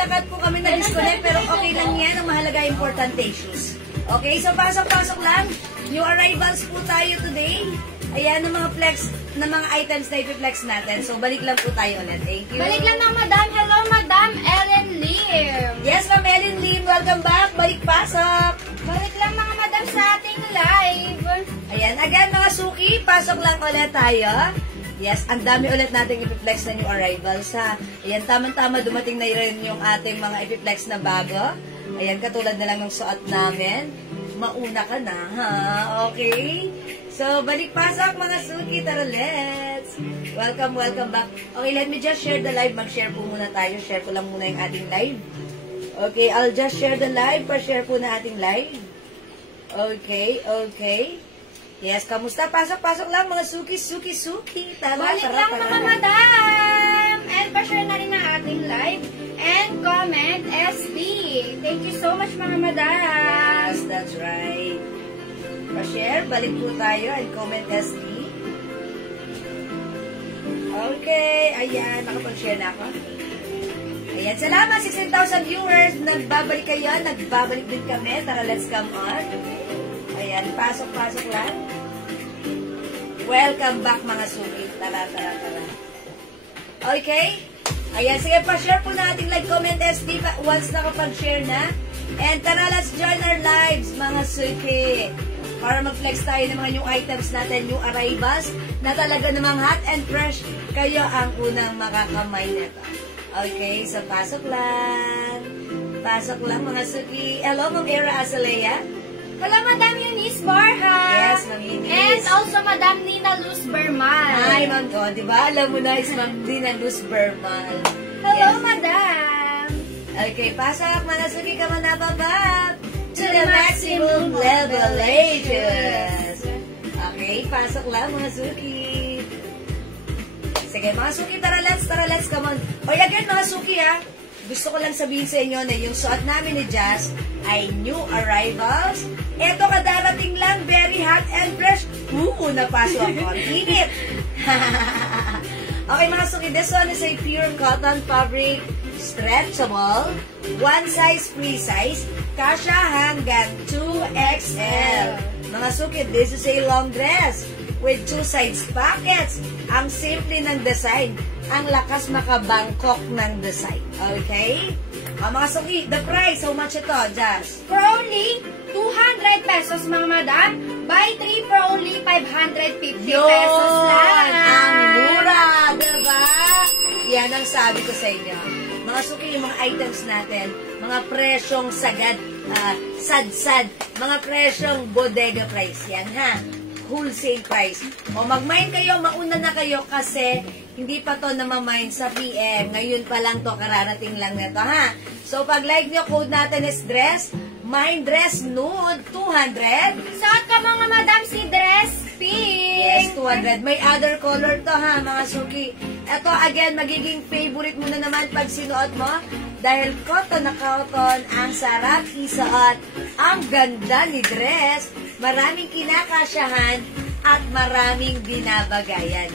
nakat po kami na-disconnect, pero okay lang yan. Ang mahalaga, important issues. Okay, so pasok-pasok lang. New arrivals po tayo today. Ayan, ng mga flex, ng mga items na ipiflex natin. So, balik lang po tayo ulit. Thank you. Balik lang ng Madam. Hello, Madam Ellen Lim. Yes, Ma'am Ellen Lim. Welcome back. Balik pasok. Balik lang mga Madam sa ating live. Ayan, again mga suki, pasok lang ulit tayo. Yes, ang dami ulit nating ipiflex na new arrivals ha. Ayan, tamang-tama dumating na rin yung ating mga ipiflex na bago. Ayan, katulad na lang ng suot namin. Mauna ka na ha, okay? So, balik pasok mga suki, tara let's. Welcome, welcome back. Okay, let me just share the live. Mag-share po muna tayo. Share ko lang muna yung ating live. Okay, I'll just share the live. Pa-share po na ating live. Okay, okay. Yes, kamusta? Pasok-pasok lang mga suki. Tara, balik tara, lang tara. mga Madam. And pa-share na rin ang ating live. And comment SB. Thank you so much mga Madam. Yes, that's right. Pa-share, balik po tayo and comment SB. Okay, ayan, nakapag-share na ako. Ayan, salamat 16,000 viewers. Nagbabalik kayo, nagbabalik din kami. Tara, let's come on. Ayan, pasok-pasok lang. Welcome back mga suki. Tara. Okay? Ayan, sige, pa-share po na ating live comment SB once nakapag-share na. And tara, let's join our lives mga suki. Para mag-flex tayo ng mga new items natin, new arrivals, na talaga namang hot and fresh, kayo ang unang makakamay nito. Okay, so pasok lang. Pasok lang mga suki. Hello, Ma'am Era Azalea. Hello, Madam Eunice Barha. Yes, Ma'am Eunice. And also, Madam Nina Luz Bermal. Hi, Ma'am. O, diba? Alam mo na, is Ma'am Nina Luz Bermal. Hello, Yes. Madam. Okay, pasok mga suki ka manababab. To the maximum level ages. Okay, pasok lang mga suki. Sige, mga suki, tara let's, come on. O, again, mga suki ha, gusto ko lang sabihin sa inyo na yung suot namin ni Jazz ay new arrivals. Eto, kadarating lang, very hot and fresh. Napasok ako. Ang init. Okay, mga suki, this one is a pure cotton fabric, stretchable, one size, free size, kasha hanggang 2XL. Mga suki, this is a long dress with two sides pockets. Ang simple ng design. Ang lakas makabangkok ng design. Okay? Mga suki, the price, how much ito, Jazz? For only 200 pesos, mga Madam. Buy 3 for only 550 pesos lang. Ang mura, diba? Yan ang sabi ko sa inyo. Mga suki, yung mga items natin, mga presyong sagad, sad-sad, mga presyong bodega price. Yan ha, wholesale price. O mag-mine kayo, mauna na kayo kasi hindi pa to namamine sa PM. Ngayon pa lang to, kararating lang nito ha. So pag like nyo, code natin is dress, mine dress nude, 200. Suot ka mga Madam si dress pink. Yes, 200. May other color to ha, mga suki. Ito, again, magiging favorite mo na naman pag sinuot mo. Dahil cotton na cotton, ang sarap isuot. Ang ganda ni dress. Maraming kinakasyahan at maraming binabagayan.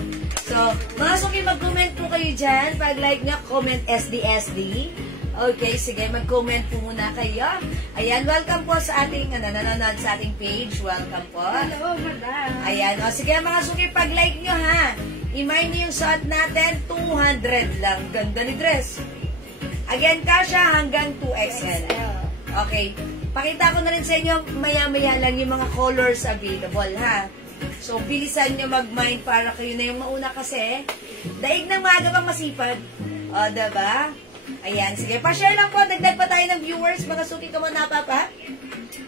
So, mga suki, mag-comment po kayo dyan. Pag like nyo, comment SDSD. Okay, sige, mag-comment po muna kayo. Ayan, welcome po sa ating, nanonood sa ating page. Welcome po. Hello, Madam. Ayan, o sige mga suki, pag-like nyo ha. I-mind nyo yung suot natin, 200 lang. Ganda ni dress. Again, kasha hanggang 2XL. Okay, pakita ko na rin sa inyo, maya-maya lang yung mga colors available ha. So, bilisan nyo mag-mind para kayo na yung mauna kasi. Daig ng maaga pang masipag. O, diba? Ayan, sige, pa-share lang po. Dagdag pa tayo ng viewers. Mga suki, kamanapa pa?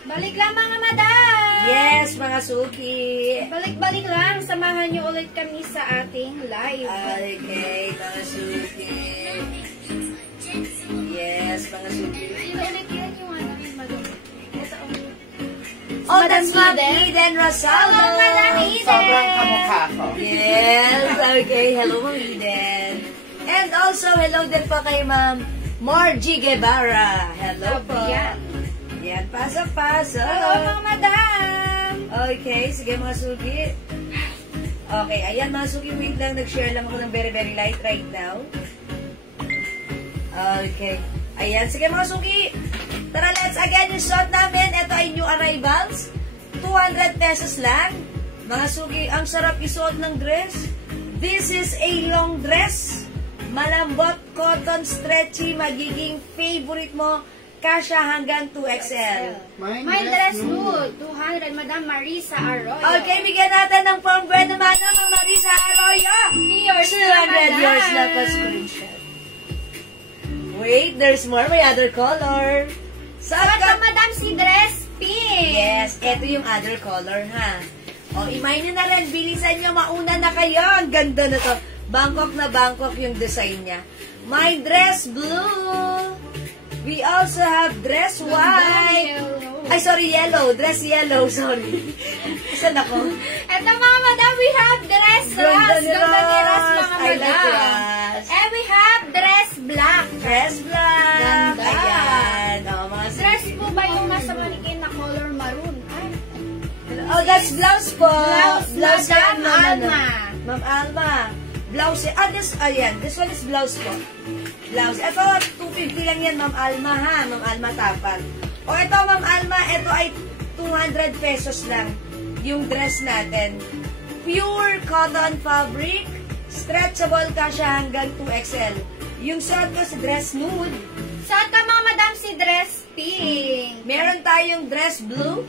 Balik lang mga Madam. Yes, mga suki. Balik-balik lang. Samahan niyo ulit kami sa ating live. Okay, mga suki. Yes, mga suki. Ulit yan yung ano, Madam. Oh, Madam that's Ma'am Eden. Eden Rosaldo. Hello, Madam Eden. Sobrang kamukha ko. Yes, okay. Hello, Ma'am Eden. And also, hello din po kay Ma'am Margie Guevara. Hello po. Yan. Yan, pasok-pasok. Hello, mga Madam. Okay, sige mga suki. Okay, ayan mga suki, wait lang. Nag-share lang ako ng very, very light right now. Okay. Ayan, sige mga suki. Tara, let's again yung suot namin. Ito ay new arrivals. 200 pesos lang. Mga suki, ang sarap isuot ng dress. This is a long dress. Malambot, cotton, stretchy, magiging favorite mo. Kasha hanggang 2XL. My dress nude, 200, Madam Marisa Arroyo. Okay, bigyan natin ng pang-brand naman ng Marisa Arroyo. Yours na, 200 Madam. yours na pa screenshot. Wait, there's more. May other color. Saka, Madam, si dress pink. Yes, ito yung other color, ha? O, imay nyo na rin. Bilisan nyo, mauna na kayo. Ang ganda na to. Bangkok na Bangkok yung design niya. My dress blue. We also have dress white. Ay, sorry, yellow. Dress yellow, sorry. Saan ako? Ito mga madam, we have dress ras. Ganda ni ras mga I like madam. ras. And we have dress black. Dress black. Ganda. Ayan. O, mga Dress po ba yung nasa manikin na color maroon? Ay, Oh, that's blouse po. Blouse, Madam Alma. Ma'am Alma. Blouse. This one is blouse po. Blouse. Ito, 250 lang yan, Ma'am Alma, ha? Ma'am Alma Tapat. O, ito, Ma'am Alma, ito ay 200 pesos lang yung dress natin. Pure cotton fabric, stretchable ka siya hanggang 2XL. Yung suot ko sa dress nude. Saan ka mga madam si dress pink? Meron tayong dress blue,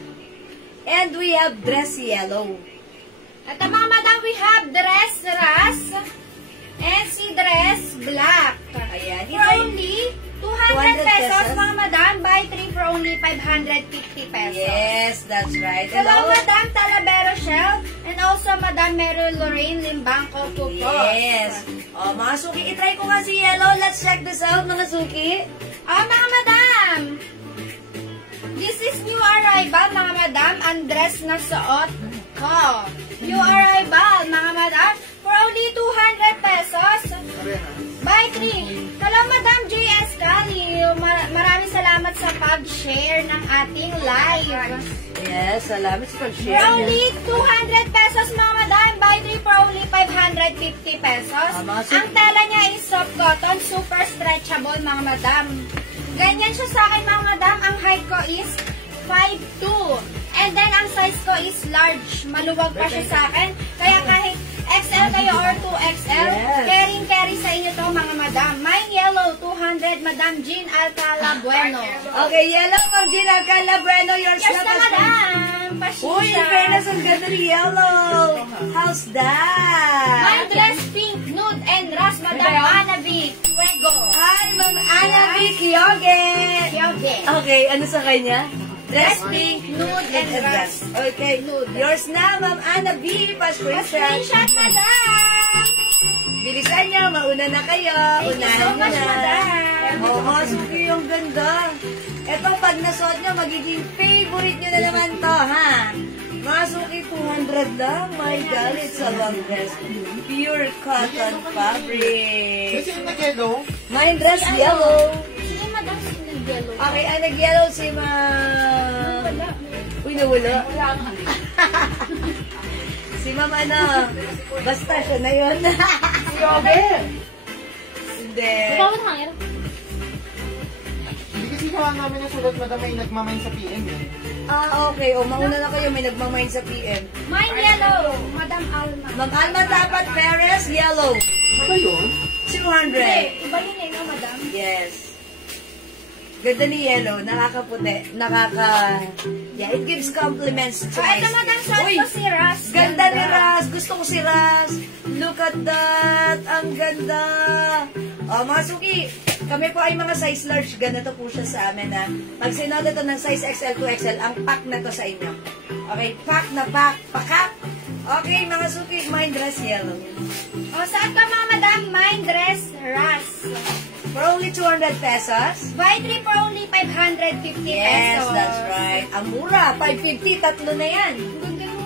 and we have dress yellow. At mga madam, we have dress ras and si dress black. Ayan. For only 200 pesos, mga madam. Buy 3 for only 550 pesos. Yes, that's right. Hello, Madam Talavera Shell. And also, Madam Mary Lorraine Limbanco po po. Yes. O, mga suki, itry ko nga si yellow. Let's check this out, mga suki. Mga madam. This is new arrival, mga madam. Ang dress na suot ko. New arrival, mga madam. For only 200 pesos. Buy 3. Hello, Madam J.S. Cali. Maraming salamat sa pag-share ng ating live. Yes, salamat sa For pag-share. only 200 pesos, mga madam. Buy 3 for only 550 pesos. Ang tela niya is soft cotton, super stretchable, mga madam. Ganyan siya sa akin, mga madam. Ang height ko is 5'2". And then, ang size ko is large. Maluwag pa siya sa akin. Kaya kahit XL kayo or 2XL, Yes. carry sa inyo to, mga madam. Mine yellow, 200, Madam Jean Alcala Bueno. Okay, yellow, Ma'am Gina Calabreno. Yours Yes na na, madam. Uy, in Pasisya. fairness, ang ganda ni yellow. How's that? My dress pink, nude, and ras, Madam Anabi Fuego. Hi, Ma'am Ana B. Kyoge. Yoge. Okay, ano sa kanya? Dress pink, nude, and ras. Okay, Nude. yours na, Ma'am Ana B. Pa-screenshot. Screenshot, madam. Bilisan niyo, mauna na kayo. Thank you Unahin so niyo much, na. madam. Oo, suki yung ganda. Ito, pag nasuot nyo, magiging favorite nyo na naman to, ha? Mga suki, 200 lang. My God, it's a long dress. Pure cotton fabric. Kasi yung nag-yellow, My dress yellow. Sige, madam, sinag-yellow. Okay, ang nag-yellow si Ma... Wala. Uy, nawala. Si Ma'am ano, basta siya na yun. Hindi. hindi kasi gawa namin yung sulat, madam, may nagmamain sa PM eh. Okay. O, mauna na kayo. May nagmamain sa PM. Mine yellow, Madam Alma. Ma'am Alma Tapat Perez, yellow. Ano ba yun? 200. Iba yun eh, no, madam? Yes. Ganda ni yellow. Nakakaputi. Yeah, it gives compliments to So, my ito, madam, suot Uy, ko si Ras. ganda ni Ras. Gusto ko si Ras. Look at that. Ang ganda. O, mga suki, kami po ay mga size large. Ganito po siya sa amin, ha. Pag sinod ito ng size XL to XL, ang pack na to sa inyo. Okay, pack na pack. Pakap. Okay, mga suki, mine dress yellow. O, saan ka, mga madam? Mine dress Ras. For only 200 pesos. Buy 3 for only 550 Yes, pesos. that's right. Ang mura, 550, tatlo na yan. Ganda mo.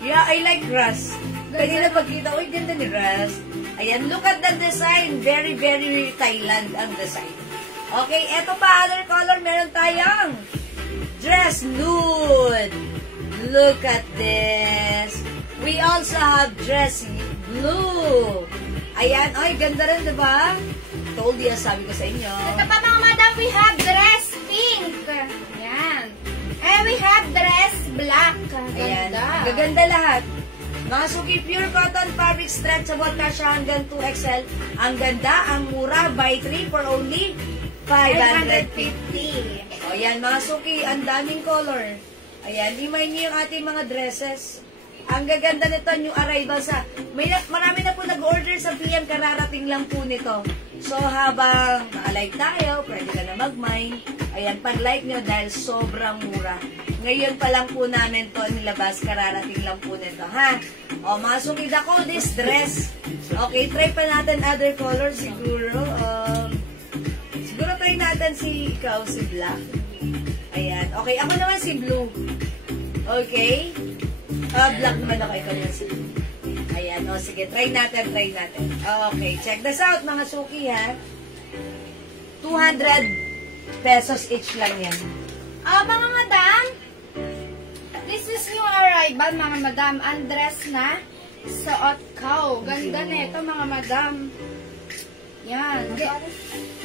Yeah, I like Ras. Kanina pagkita, uy, ganda ni Ras. Ayan, look at the design. Very, very Thailand ang design. Okay, eto pa, other color, meron tayong dress nude. Look at this. We also have dress blue. Ayan, ay, ganda rin, diba? told you, sabi ko sa inyo. Ito pa mga madam, we have dress pink. Yan. And we have dress black. Ayan. Ganda. Gaganda lahat. Mga suki, pure cotton fabric stretchable kasya hanggang 2XL. Ang ganda, ang mura, buy 3 for only 550. O yan, mga suki, ang daming color. Ayan, imay niyo yung ating mga dresses. Ang gaganda nito, new arrival sa... marami na po nag-order sa PM, kararating lang po nito. So, habang alive tayo, pwede ka na mag-mine. Ayan, pag-like nyo dahil sobrang mura. Ngayon pa lang po namin to nilabas, kararating lang po nito, ha? O, mga sukid ako, this dress. Okay, try pa natin other colors siguro. Siguro try natin si black. Ayan, okay, ako naman si blue. Okay? Black naman ako, ikaw naman si blue. Ayan, o sige, try natin. Okay, check this out mga suki, ha? 200 pesos each lang yan. Mga madam, this is new arrival, mga madam. Andres na suot ko. Ganda na ito, mga madam. Yan.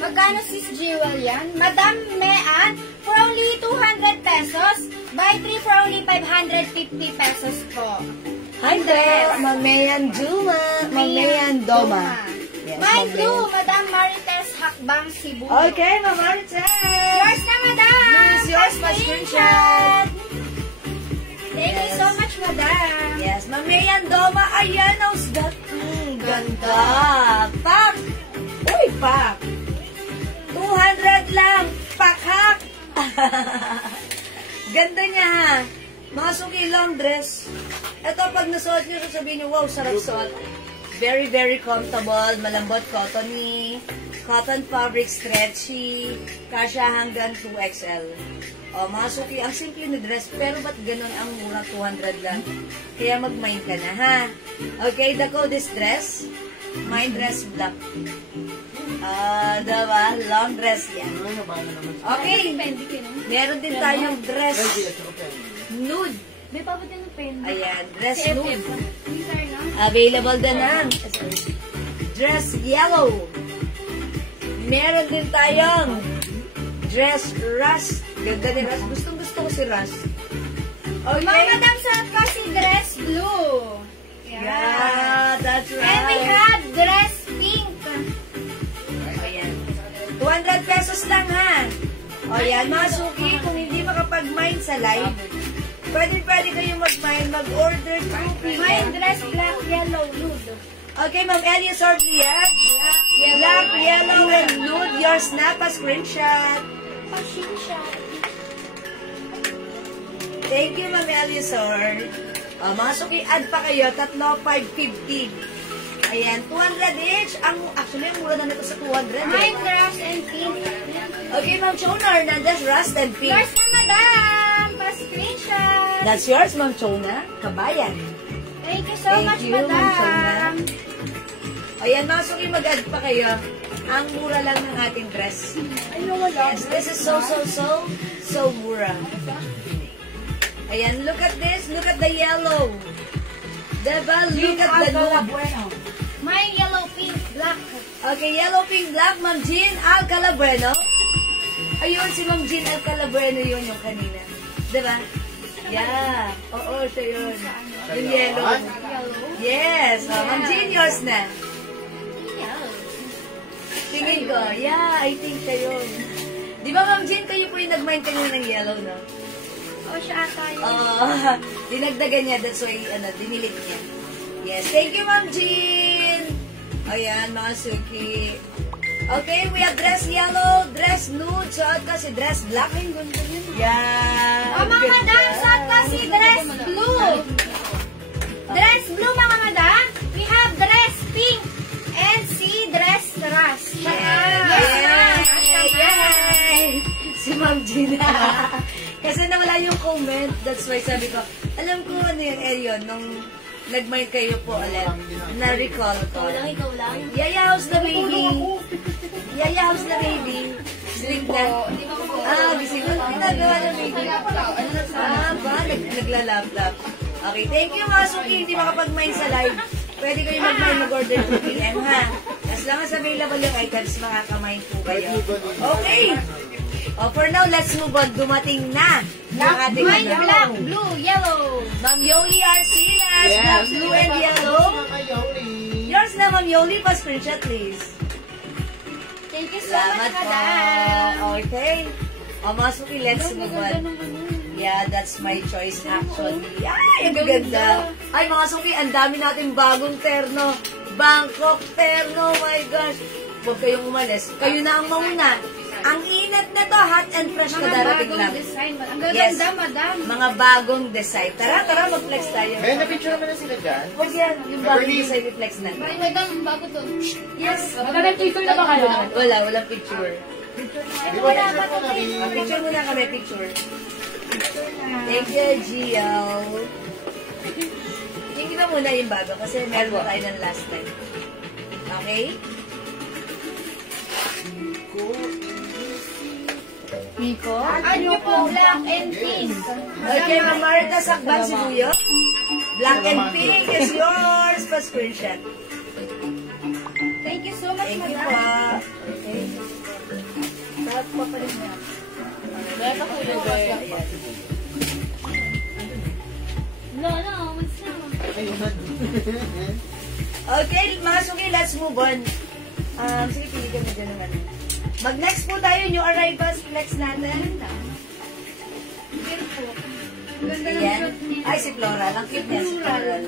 Magkano sis Jewel yan? Madam Mean, for only 200 pesos. Buy 3 for only 550 pesos po. Hi there, Mamayan Duma. Mamayan Doma. Yes, Mine too, Madam Marites Hakbang Cebu. Okay, Ma'am Marites. Yours na, madam. Yours, yours, Pa screenshot. Thank you so much, madam. Yes, Mamayan Doma. Ayan, how's that? Ganda. Pak. Uy, pak. 200 lang. Pakhak. Ganda niya, ha? Mga suki, long dress. Ito, pag nasuot nyo, sasabihin nyo, wow, sarap suot. Very, very comfortable. Malambot, cottony. Cotton fabric, stretchy. Kasya hanggang 2XL. O, mga suki, ang simple na dress. Pero ba't ganun ang mura? 200 lang. Kaya mag-mind ka na, ha? Okay, the code is dress. My dress black. Diba? Long dress yan. Okay. Meron din tayong dress nude. May pabot din ng pen. Ayan, dress nude. These are not. Available din ang dress yellow. Meron din tayong dress rust. Ganda ni rust. Gustong gusto ko si rust. Okay. Mga madam, suot ko si dress blue. Yeah, that's right. And we have dress pink. Ayan. 200 pesos lang, ha? O yan, mga suki, kung hindi makapag-mine sa live, pwede kayong mag-order through My PM. dress black, yellow, nude. Okay, Ma'am Elias Orliad. Black, yellow, and nude. Yours na, pa-screenshot. Pa-screenshot. Thank you, Ma'am Eliasor. Mga suki, add pa kayo. Tatlo, 550. Ayan, 200 each. Actually, ang mura na nito sa 200. My dress and pink. Okay, Ma'am Chona Hernandez, rust and pink. Yours na, madam. Pa-screenshot. That's yours, Ma'am Chona. Kabayan. Thank you so Thank much, you, Ma'am madam. Ayan, mga suki, mag-add pa kayo. Ang mura lang ng ating dress. Yes, this is so mura. Ayan, look at this. Look at the yellow. Diba? Look at the nude. My yellow, pink, black. Okay, yellow, pink, black. Ma'am Jean Alcalabreno. Ayun, si Ma'am Jean Alcalabreno yun yung kanina. Diba? Yeah. Oo, siya yun. Yung yellow. Yes. Ma'am Jean, yours na. Tingin ko. Yeah, I think siya yun. Di ba, Ma'am Jean, kayo po yung nag-mind kanina ng yellow, no? O, siya ata yun. Dinagdagan niya. That's why, dinilit niya. Yes. Thank you, Ma'am Jean. Ayan, mga suki. Okay, we have dress yellow, dress nude, suot ka si dress black. Yeah. O, mga madam, suot ko si dress blue. Dress blue, mga madam. We have dress pink and si dress rust. Yay! Si Ma'am Gina. Kasi nawala yung comment. That's why sabi ko, alam ko ano yung Elion, nung nag-mind kayo po ulit, na-recall ko. Ikaw lang. Yaya, how's the baby? Yaya, how's the baby? Sleep na? Gising ko. Ginagawa ng baby. Naglalap-lap. Okay, thank you mga suki. Hindi makapag-mind sa live. Pwede kayo mag-mind mag-order 2 PM, ha? Kasi as long as available yung items, makakamain po kayo. Okay. For now, let's move on. Dumating na yung ating White, black, blue, yellow. Ma'am Yoli Arcilas, black, blue, and yellow. Yours na, Ma'am Yoli. Pa-screenshot, please. Thank you so Salamat much, po. madam. Okay. Mga suki, let's move on. Yeah, that's my choice actually. Ay, ang gaganda. Ay, mga suki, ang dami natin bagong terno. Bangkok terno, my gosh. Huwag kayong umalis. Kayo na ang mauna. Ang init na to, hot and fresh na darating lang. Design. Ang Yes. ganda, madam. Mga bagong design. Tara, mag-flex tayo. May na-picture mo na sila dyan? Huwag yan, yung bagong design i-flex na. Madam, bago to. Yes. Maganda-picture na ba kayo? Walang picture. Di ba Wala pa picture to. ko na, Picture muna kami, picture. Thank you, Gio. Yung kita muna yung bago kasi meron tayo ng last time. Okay? Pico? Ano po, black and pink. Okay, Ma'am Marta Sakban Sibuyo. Black and pink is yours. Pa-screenshot. Thank you so much, Thank you madam. po. Okay. Sarap pa pa rin na. Bata ko yun. Ayan. No, what's na? Okay, mga suki, let's move on. Sige, pili kami dyan ng ano. Mag-next po tayo, new arrivals, flex natin. Ayan. Ay, si Floral. Ang cute niya, si Floral.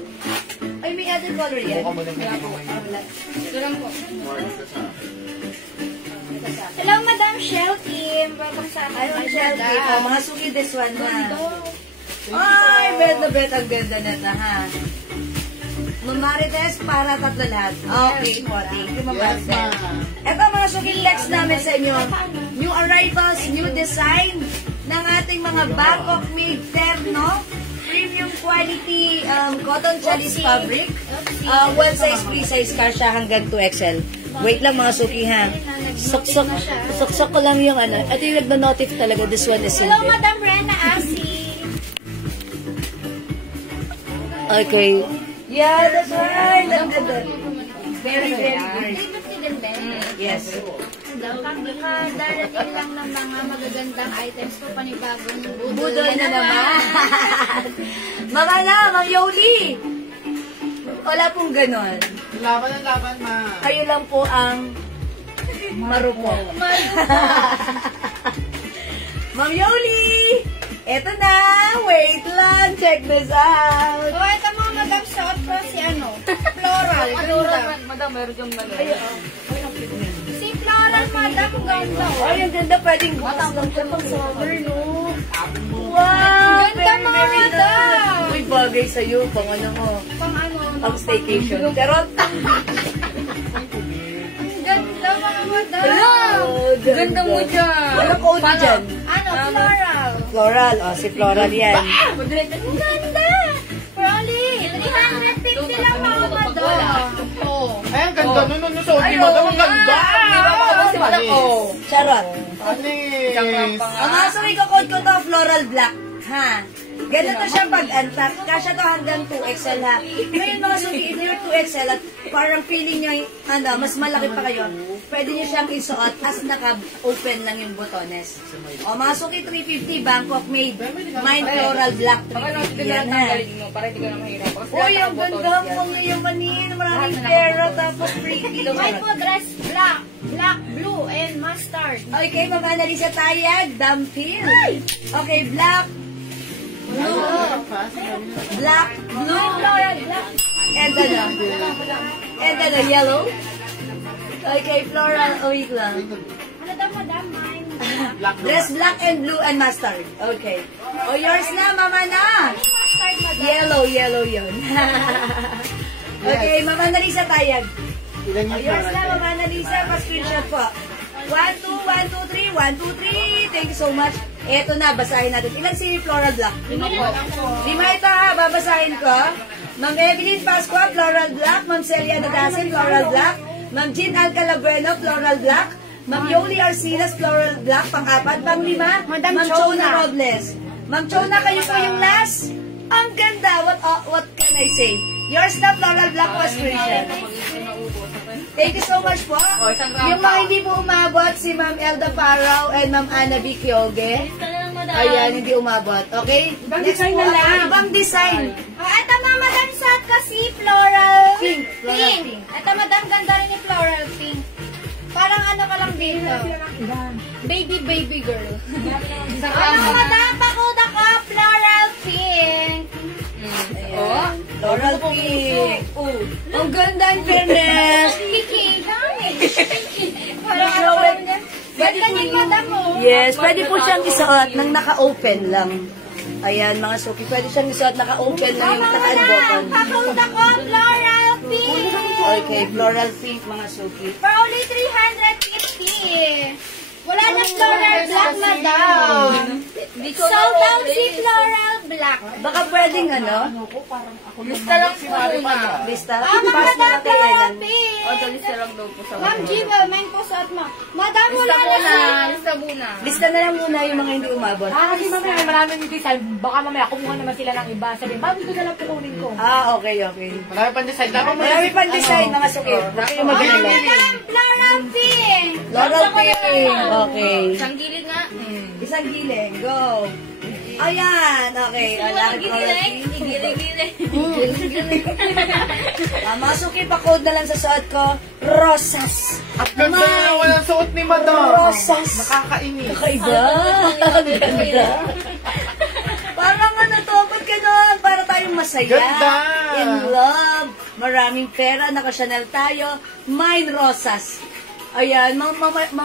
Ay, may other color yan. Buka mo na hindi mo Ito lang po. Hello, Madam Shell Kim. Welcome sa akin. Ay, ang Shelby. Oh, mga suki, this one na. Ay, bet na bet. Ang ganda na na, ha? Mamarites para tatlo lahat. Okay po. Thank you, Yes, Mamarites. ma'am. Ito mga suki, flex namin sa inyo. New arrivals, new design ng ating mga Bangkok made terno. Premium quality cotton chalis fabric. One size, free size ka siya hanggang 2XL. Wait lang mga suki ha. Suksok ko lang yung ano. Ito yung nagna-notif talaga. This one is Hello, single. Madam Rena Asi. Okay. Yeah, that's right. Ang ganda. Very, very good. Favorite ni Denden. Yes. Darating lang ng mga magagandang items ko, panibagong budol Budol na naman. Mga na, Ma'am Yoli. Wala pong ganon. Laban ang laban, ma. Kayo lang po ang marupok. Ma'am Yoli! Eto na! Wait lang! Check this out! Oh, ito mga madam suot ko si ano, floral. Ganda. Madam, meron yung nalo. Si floral, madam, ganda. Ay, ang ganda. Pwedeng bukas lang siya pang summer, no? Wow! Ganda, Very, mga very madam. nice. Uy, bagay sa'yo. Pang ano mo? Pang ano, Pang staycation. Charot! ganda mga madam. Ganda mo dyan. Ano code dyan? Ano, floral. Floral. O, si Floral yan. Ang ganda. Proli, 350 lang mga madam. Oh. Ay, ang ganda. Nung suot ni madam, ang ganda. Si Madam O. Charot. Anis. Ang asari ko code ko to, Floral Black. Ha? Ganito siya pag-antak. Kasya to hanggang 2XL ha. Ngayon mga suki, if you're 2XL at parang feeling nyo, ano, mas malaki pa kayo, pwede nyo siyang isuot as naka-open lang yung botones. O mga suki, 350 Bangkok made. Mine Floral Black. Baka lang, hindi 350 na yan ha. tanggalin mo para hindi ka na mahirap. Kasi Uy, ang ganda mong yayamanin. Maraming pera tapos free kilo. White po dress, black, blue, and mustard. Okay, Mama Annalisa Tayag, Dampil. Okay, black, black, blue, Floral, black. and ano, yellow. Okay, floral, oh, wait lang. Ano daw madam, mine? Dress black and blue and mustard. Okay. Oh, yours na, Mama na. Mustard, madam. Yellow yun. Okay, Mama Annalisa Tayag. Ilan Oh, yung yours na, floral? Mama Annalisa. Pa-screenshot po. 1, 2, 1, 2, 3, 1, 2, 3. Thank you so much. Eto na, basahin natin. Ilan si Floral Black? 5 ito ha, babasahin ko. Ma'am Evelyn Pascua, Floral Black. Ma'am Celia Nadasin, Floral Black. Ma'am Jean Alcalabueno, Floral Black. Ma'am Yoli Arcilas, Floral Black. Pang-4. Pang-5, Madam Ma'am Chona. Chona Robles. Ma'am Chona, kayo po yung last. Ang ganda. What can I say? Yours na, Floral Black was screenshot. Thank you so much po. Oh, isang rampa. Yung mga hindi po umabot, si Ma'am Elda Parao and Ma'am Ana B. Kyoge. Ayan, hindi umabot. Okay? Ibang Next design po, na lang. Ibang design. Ito mga madam set kasi floral Pink. Floral pink. Ito madam, ganda rin yung floral pink. Parang ano ka lang dito. Baby girl. Isang Mga rampa. madam, pakuda ko, floral pink. Oh, floral pink. Oh, ang ganda ang fairness. Kiki. Parang ano ka lang yan. Ganda niya madam oh. Yes, pwede po siyang isuot nang naka-open lang. Ayan, mga suki, pwede siyang isuot naka-open lang yung Mga naka-button. madam, pakuda ko, floral pink. Okay, floral pink, mga suki. For only 350. Wala na floral black, madam. Sold out si floral black. Baka pwedeng ano? Lista lang po muna. Lista? Mga Pass madam, na kay Elan. pink. O, lista lang daw po sa Ma'am mga. Jiva, main po suot mo. Madam, Lista wala muna. na. Lista muna. Lista na lang muna yung mga hindi umabot. Kasi mamaya maraming design. Baka mamaya kumuha naman sila ng iba. Sabi, ma'am, ito na lang kukunin ko. Okay, okay. Marami pang design. Marami pang design, mga suki. Huwag kayong Mga mag-alala. madam, floral pink. Floral pink. Okay. Isang gilid nga. Isang giling. Go. Ayan. Okay. Alam ko. Mga suki, pa-code na lang sa suot ko. Rosas. At ganda na walang suot ni Madam. Rosas. Nakakainis. Kakaiba. Ang ganda. Parang ano to, ba't ganun? Para tayong masaya. Ganda. In love. Maraming pera. Naka-Chanel tayo. Mine Rosas. Ayan, Ma'am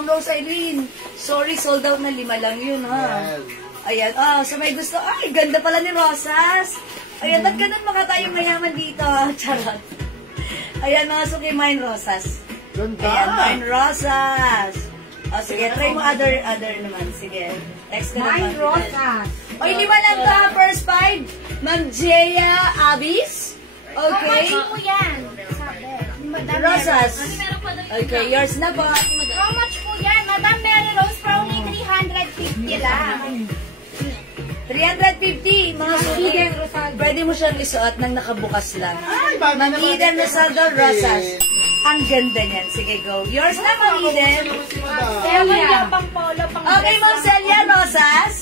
Rose Eileen. Sorry, sold out na 5 lang yun, ha? Yes. Ayan, sa may gusto. Ay, ganda pala ni Rosas. Ayan, ba't ganun maka tayong mayaman dito? Charot. Ayan, mga suki, Mine Rosas. Ganda. Ayan, Mine Rosas. Sige, try mo other naman. Sige. Next na naman. Mine Rosas. Oy, 5 lang to, ha? First 5. Ma'am Jaya Abis. Okay. How much po yan? Sabi. Madam Rosas. Okay, yours na po. How much po yan? Madam Mary Rose for only 350 lang. 350, mga suki. Pwede mo siyang isuot nang nakabukas lang. Ay, bago na Ma'am Eden Rosaldo Rosas. Ang ganda niyan. Sige, go. Yours na, Ma'am Eden. Ewan niya pang polo, pang Okay, Ma'am Celia Rosas.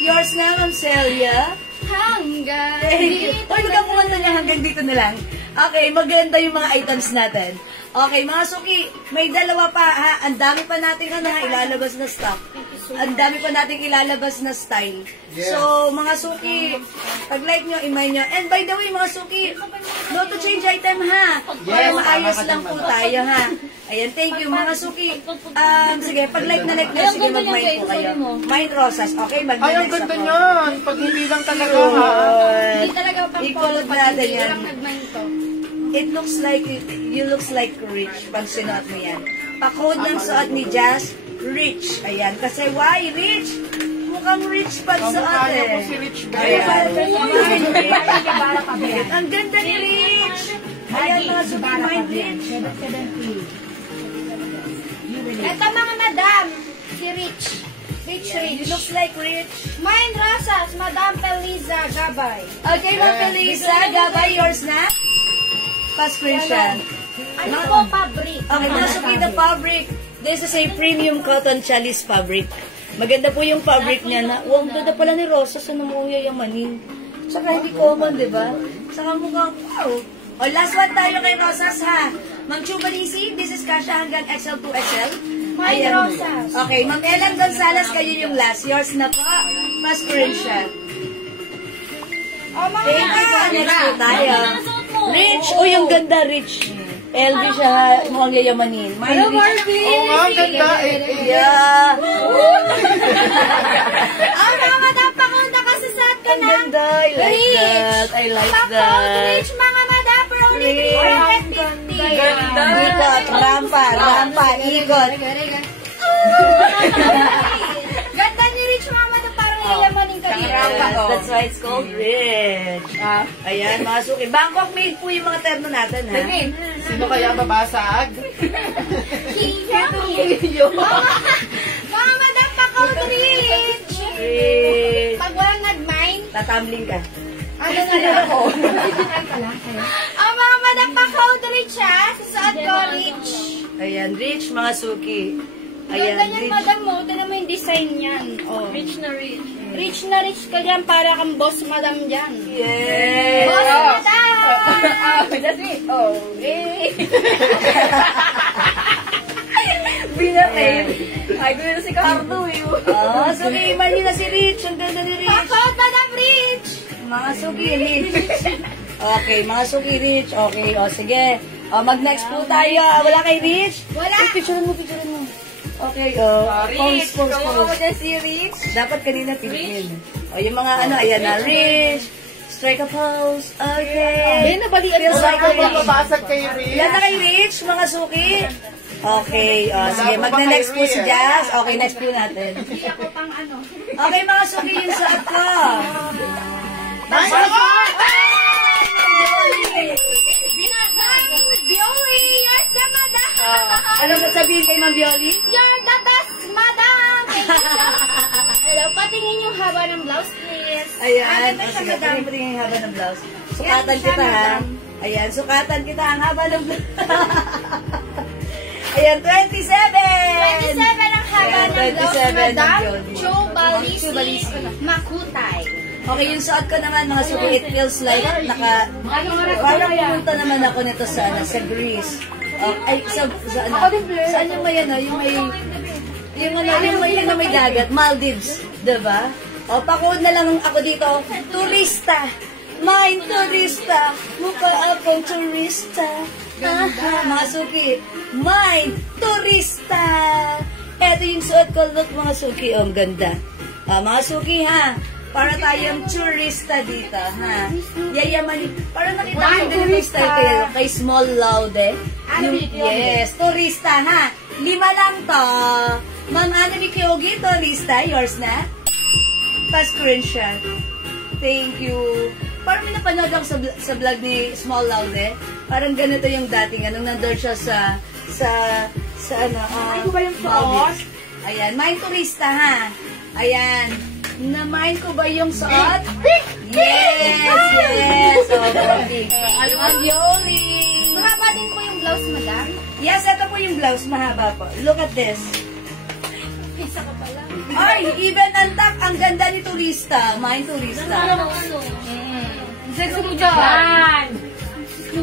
Yours na, Ma'am Celia. hanggang Thank you. Uy, magkakumanta niya hanggang dito na lang. Okay, maganda yung mga items natin. Okay, mga suki, may dalawa pa ha. Ang dami pa natin ilalabas na stock. Ang dami pa natin ilalabas na style. Yes. So, mga suki, pag-like nyo, imay nyo. And by the way, mga suki, no to change item ha. Para Yes, maayos tama ka lang dyan, po madam. tayo ha. Ayan, thank you mga suki. Sige, pag-like na like nyo, sige mag-mind po kayo. Mind Rosas, okay? Ay, ang ganda niyan. Pag hindi lang talaga, ha? Hindi talaga pang polo. I-color Pag natin hindi yan. lang nag-mind to. It looks like, you looks like rich pag sinuot mo yan. Pa-code ng suot ni Jazz, rich. Ayan, kasi why rich? Mukhang rich pag suot Kamukha eh. po si Rich Ayan. Bell. Ang ganda ni Rich. Ayan, mga suki, mind Rich. Ito mga madam, si Rich. Rich. You looks like rich. Mine Rosas, Madam Feliza Gabay. Okay, Ma'am Felisa, gabay yours na? Pa-screenshot. Ano po, fabric? Okay, mga suki, the fabric. This is a premium cotton chalice fabric. Maganda po yung fabric niya na, wow, ganda pala ni Rosa sa namuya yung manin. Saka hindi common, di ba? Saka mukhang, wow. O, last one tayo kay Rosas, ha? Ma'am Chubalisi, this is kasha hanggang XL to XL. Mine Ayan. Rosas. Okay, Ma'am Ellen Gonzalez, kayo yung last. Yours na po. Pa-screenshot. O mga Thank you po. madam. Next po tayo. Rich. Oh, yung ganda, Rich. LV siya, mukhang yayamanin. Hello, Marvin. Oo nga, ang ganda. Yeah. Ang mga madam, pakunda kasi sa ka Ang na. ganda. I like that. I like Pang that. Rich, mga madam, for only 350. Ganda. Ikot, rampa, ikot. Ganda ni Rich, mga madam, parang yayamanin ka dito. Yes, that's why it's called Rich. Ayan, mga suki. Bangkok made po yung mga terno natin, ha? Sino kaya babasag? Mga madam, pakaw Rich. Rich. Pag walang nag-mind, Tatambling ka. ano na lang ako? Ang mga madam, pakaw Rich, Rich ha. Susuot ko, Rich. Ayan, rich mga suki. Ganda Ayan, niyan, rich. madam mo. Tignan mo yung design niyan. Oh. Rich na rich. Rich na rich ka dyan. Para kang boss madam dyan. Yes! Boss madam! That's me. Oh, eh. Binatay. Ay, gulo na si Cardo eh. Oh, suki, mali na si Rich. Ang ganda ni Rich. Pakot, madam Rich! Mga suki, Rich. Okay, mga suki, Rich. Okay, o sige. O, mag-next po tayo. Wala kay Rich? Wala. Ay, picturean mo. Okay, o. Pose. Kamu mo dyan si Rich. Dapat kanina tingin. O, yung mga ano, ayan na, Rich. Strike a pose. Okay. nabalian Feels like a Rich. Mababasag kay Rich. Yan na kay Rich, mga suki. Okay, o, sige, mag-next po si Jazz. Okay, next po natin. Hindi ako pang ano. Okay, mga suki, yung suot ko. Bioli, you're the madam! Ano sasabihin kay Ma'am Bioli? You're the best, madam! Thank you so Hello, patingin yung haba ng blouse, please. Ayan. Ano O, ba siya, sige, madam? patingin yung haba ng blouse. Sukatan Yan siya, kita, ha? madam. Ayan, sukatan kita ang haba ng blouse. Ayan, 27! 27 ang haba Ayan, ng blouse, 27 madam. ng Bioli. Chobalisi Chobalisi. Makutay. Okay, yung suot ko naman, mga suki, it feels like parang pumunta naman ako nito sa Greece. Ay, sa ano? Saan yung may ano, yung may dagat, Maldives, 'di ba? O, pakuod na lang ako dito, turista. Mine turista, mukha akong turista. Aha, mga suki, mine turista. Eto yung suot ko, look mga suki, ang ganda. Mga suki ha, para tayong turista dito, ha? Yayaman, para nakita ko din yung style kay Small Laude. Yes, turista, ha? 5 lang to. Ma'am Anami Kyogi, turista, yours na? Pa-screenshot. Thank you. Parang may napanood ako sa vlog ni Small Laude. Parang ganito yung dating, anong nandun siya sa ano, Ay, ko ba yung suot? Maldives. Ayan, mine turista, ha? Ayan. Na-mind ko ba yung suot? Yes! O, Ma'am Yoli. Mahaba din po yung blouse, madam. Yes, ito po yung blouse. Mahaba po. Look at this. Isa ka pala. Ay, even antak. Ang ganda ni turista. Mine turista. Sexy mo dyan.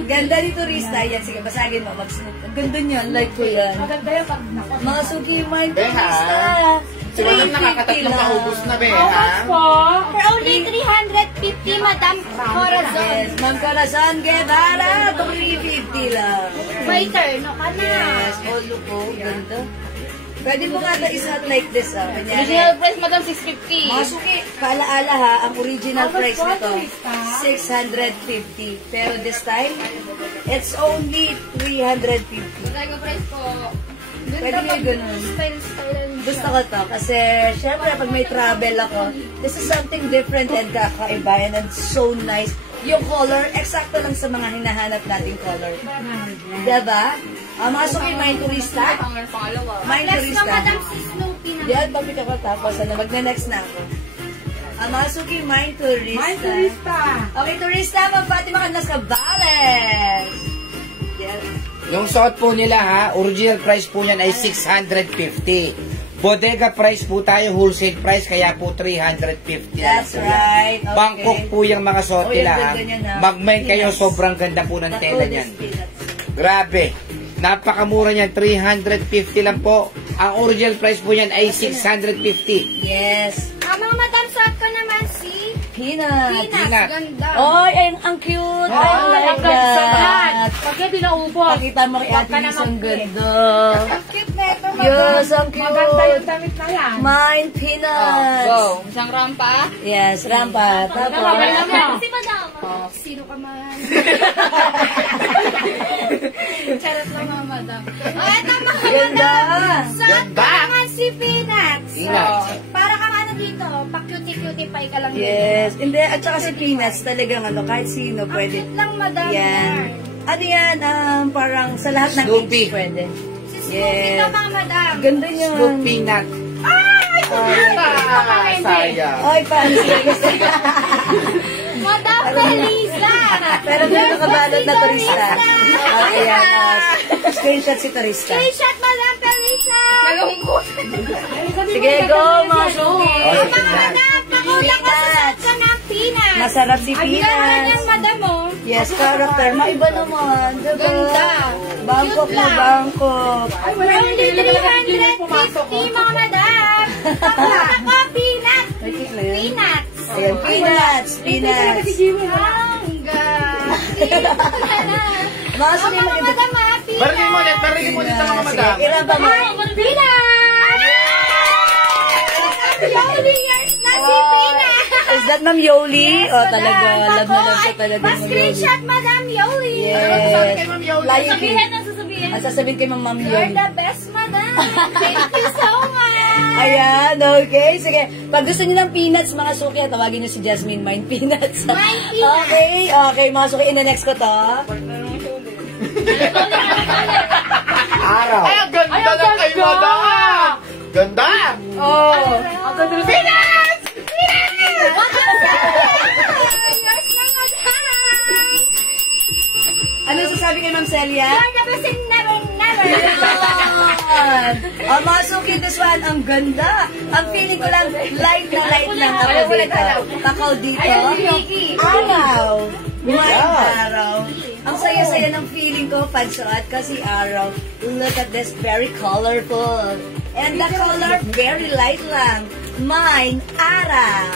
Ganda ni turista. Yan, sige, basagin mo. Ang ganda niyan. Like ko yan. Maganda yung pag nakot. Mga sugi, mine Beha. turista. Si Madam nakakatatlong maubos na, be, How much ha? po? For only 350, madam. Corazon. Yes, Ma'am Corazon Guevara. 350 lang. May turno ka na. Yes, oh, look po. Ganda. Pwede mo nga ito isuot like this, ah. Kanyari. Original price, madam, 650. Mga suki, paalaala ha, ang original How much price po, nito, turista? 650. Pero this time, it's only 350. Talaga price po. Pwede nyo ganun. Style. Gusto ko to kasi syempre pag may travel ako, this is something different and kakaiba and it's so nice. Yung color, eksakto lang sa mga hinahanap nating color. Diba? Mga suki, may turista. Pangalawa. May Next na, turista. madam, si Snoopy na. Yan, pabika ko tapos magna-next na ako. Mga suki, may turista. May turista. Okay, turista, Fatima Canlas Cabales. Yan. Yung suot po nila ha, original price po niyan ay 650. Bodega price po tayo, wholesale price, kaya po 350 na lang That's po yan. right. Okay. Bangkok po yung mga suot Oh, nila yung ha. ganda niyan, ha. Mag-main kayo, Peanuts. sobrang ganda po ng tela Naku, niyan. this peanuts. Grabe. Napakamura niyan, 350 lang po. Ang original price po niyan ay 650. Yes. Mga madam, suot ko naman si Peanuts. Pinas. Ganda. Oy, ay, ang cute. I like Ang ganda yan. that. Pagka di naubos. Pakita mo kay Huwag Ate ka Liz, naman ang po eh. ganda. Ang cute na ito, madam. Yes, ang Maganda yung cute. damit na yan. Mine Peanuts. Go. Isang rampa. Yes, rampa. Tapos. Magaling mo. Si madam. Sino ka man? Charot lang mga madam. Ito mga Ganda. madam. Suot ko Ganda. naman si Peanuts. Peanuts. Para kang ano dito, pa-cutie-cutie pie ka lang. Yes. Hindi, at saka si Peanuts talagang ano, kahit sino Ang pwede. cute lang, madam. Yan. Ano yan, parang sa lahat ng Snoopy. age pwede. Si Snoopy Yes. to, mga madam. Ganda niyan. Scoop peanut. Sayang. Ay, fancy. Madam Melissa. Pero ganito nakabalot na turista. Ayan. Screenshot si turista. Screenshot, Madam Felisa. Sige, go, mga suki. Mga madam, pakulang ko sa ka ng peanuts. Masarap si Ang ganda Peanuts. ng madam mo. Yes, character. Maiba naman. Diba? Ganda. Bangkok na Bangkok. Only 350, mga madam. Pakulang ko, peanuts. Peanuts. Ayan, peanuts. Peanuts. Mga suki, Mga maganda. madam, ha, peanuts. Barilin mo ulit ang mga Sige, madam. iraba mo. Peanuts. Years na si Peanuts. Is that Ma'am Yoli? Oh, talaga. Love na love siya talaga Ma'am Yoli. Ma-screenshot, Madam Yoli. Yes. Kay Ma'am Yoli. Lion King. Ang sasabihin. Ang sasabihin kay Ma'am You're Yoli. the best, Madam. Thank you so much. Ayan, okay. Sige. Pag gusto niyo ng peanuts, mga suki, tawagin niyo si Jasmine Mind Peanuts. Mind Peanuts. Okay, okay, mga suki. In-next ko to. Araw. Ay, ang ganda ng kay madam. Ganda. Oh. Ang ganda rin. Peanuts! Yours na, Madam. Ano sasabi kay Ma'am Celia? You're the best in never. Ayan. Ang mga suki, this one, ang ganda. Ang feeling ko lang, light lang ako dito. Kakao dito. Araw. May araw. Ang saya-saya ng feeling ko pagsuot kasi araw. Look at this, very colorful. And the color, very light lang. Mine, araw.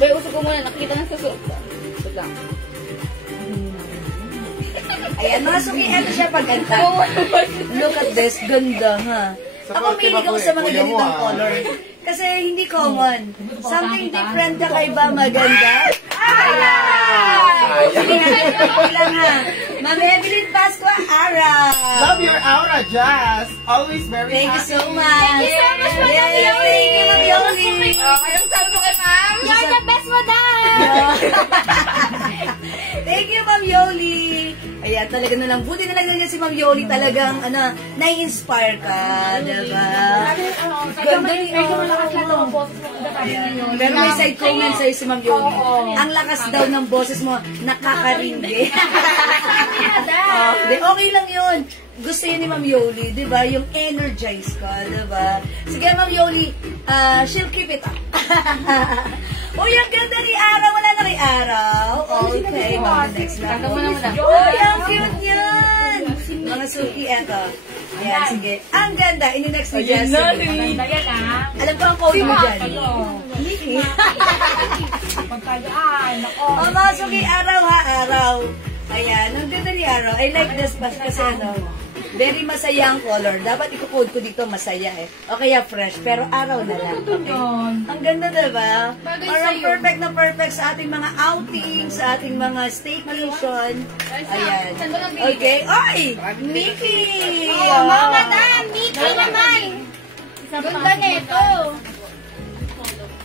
Bay, usap ko muna. Nakita na sa suot ko. Suot lang. Ayan, mga suki, eto siya pagkanta. Look at this, ganda ha. Ako mahilig ako sa mga ganitong color. Kasi hindi common. Something different, kakaiba, maganda. Ayan! Sige lang ha. Ma'am Evelyn Pascua, araw. Love your aura, Jazz. Always very Thank you happy. so much. Thank you so much, Ma'am Yes, Yoli. thank you, Ma'am Yoli. Anong sabi mo kay ma'am? You're the best, Madam. Thank you, Ma'am Yoli. Ayan, talaga na lang. Buti na lang ganyan si Ma'am Yoli. Talagang, nai-inspire ka, diba? Ganda ni Medyo malakas lang ang boses mo. Ayan. Pero may side comment sa'yo si Ma'am Yoli. Ang lakas daw ng boses mo, nakakaringi. Okay lang yun. Gusto yun ni Ma'am Yoli, di ba? Yung energize ka, di ba? Sige, Ma'am Yoli, she'll keep it up. Uy, ang ganda ni Araw. Wala na kay Araw. Okay, Ma'am, next lang. Kanta mo na, madam. Uy, ang cute yan. Mga suki, eto. Ayan, sige. Ang ganda. Ini-next ni Jessie. Maganda yan, ah. Alam ko ang code mo dyan. Pagkayaan, ako. Oh, mga suki, araw ha, araw. Ayan, ang ganda ni Araw. I like this kasi very masaya ang color. Dapat i-code ko dito masaya eh. O kaya fresh, pero araw na lang. Okay? Ang ganda diba? Parang perfect na perfect sa ating mga outing, sa ating mga staycation. Ayan. Okay. Oy! Mickey! Oh, mga Madam, Mickey naman. Ganda nito.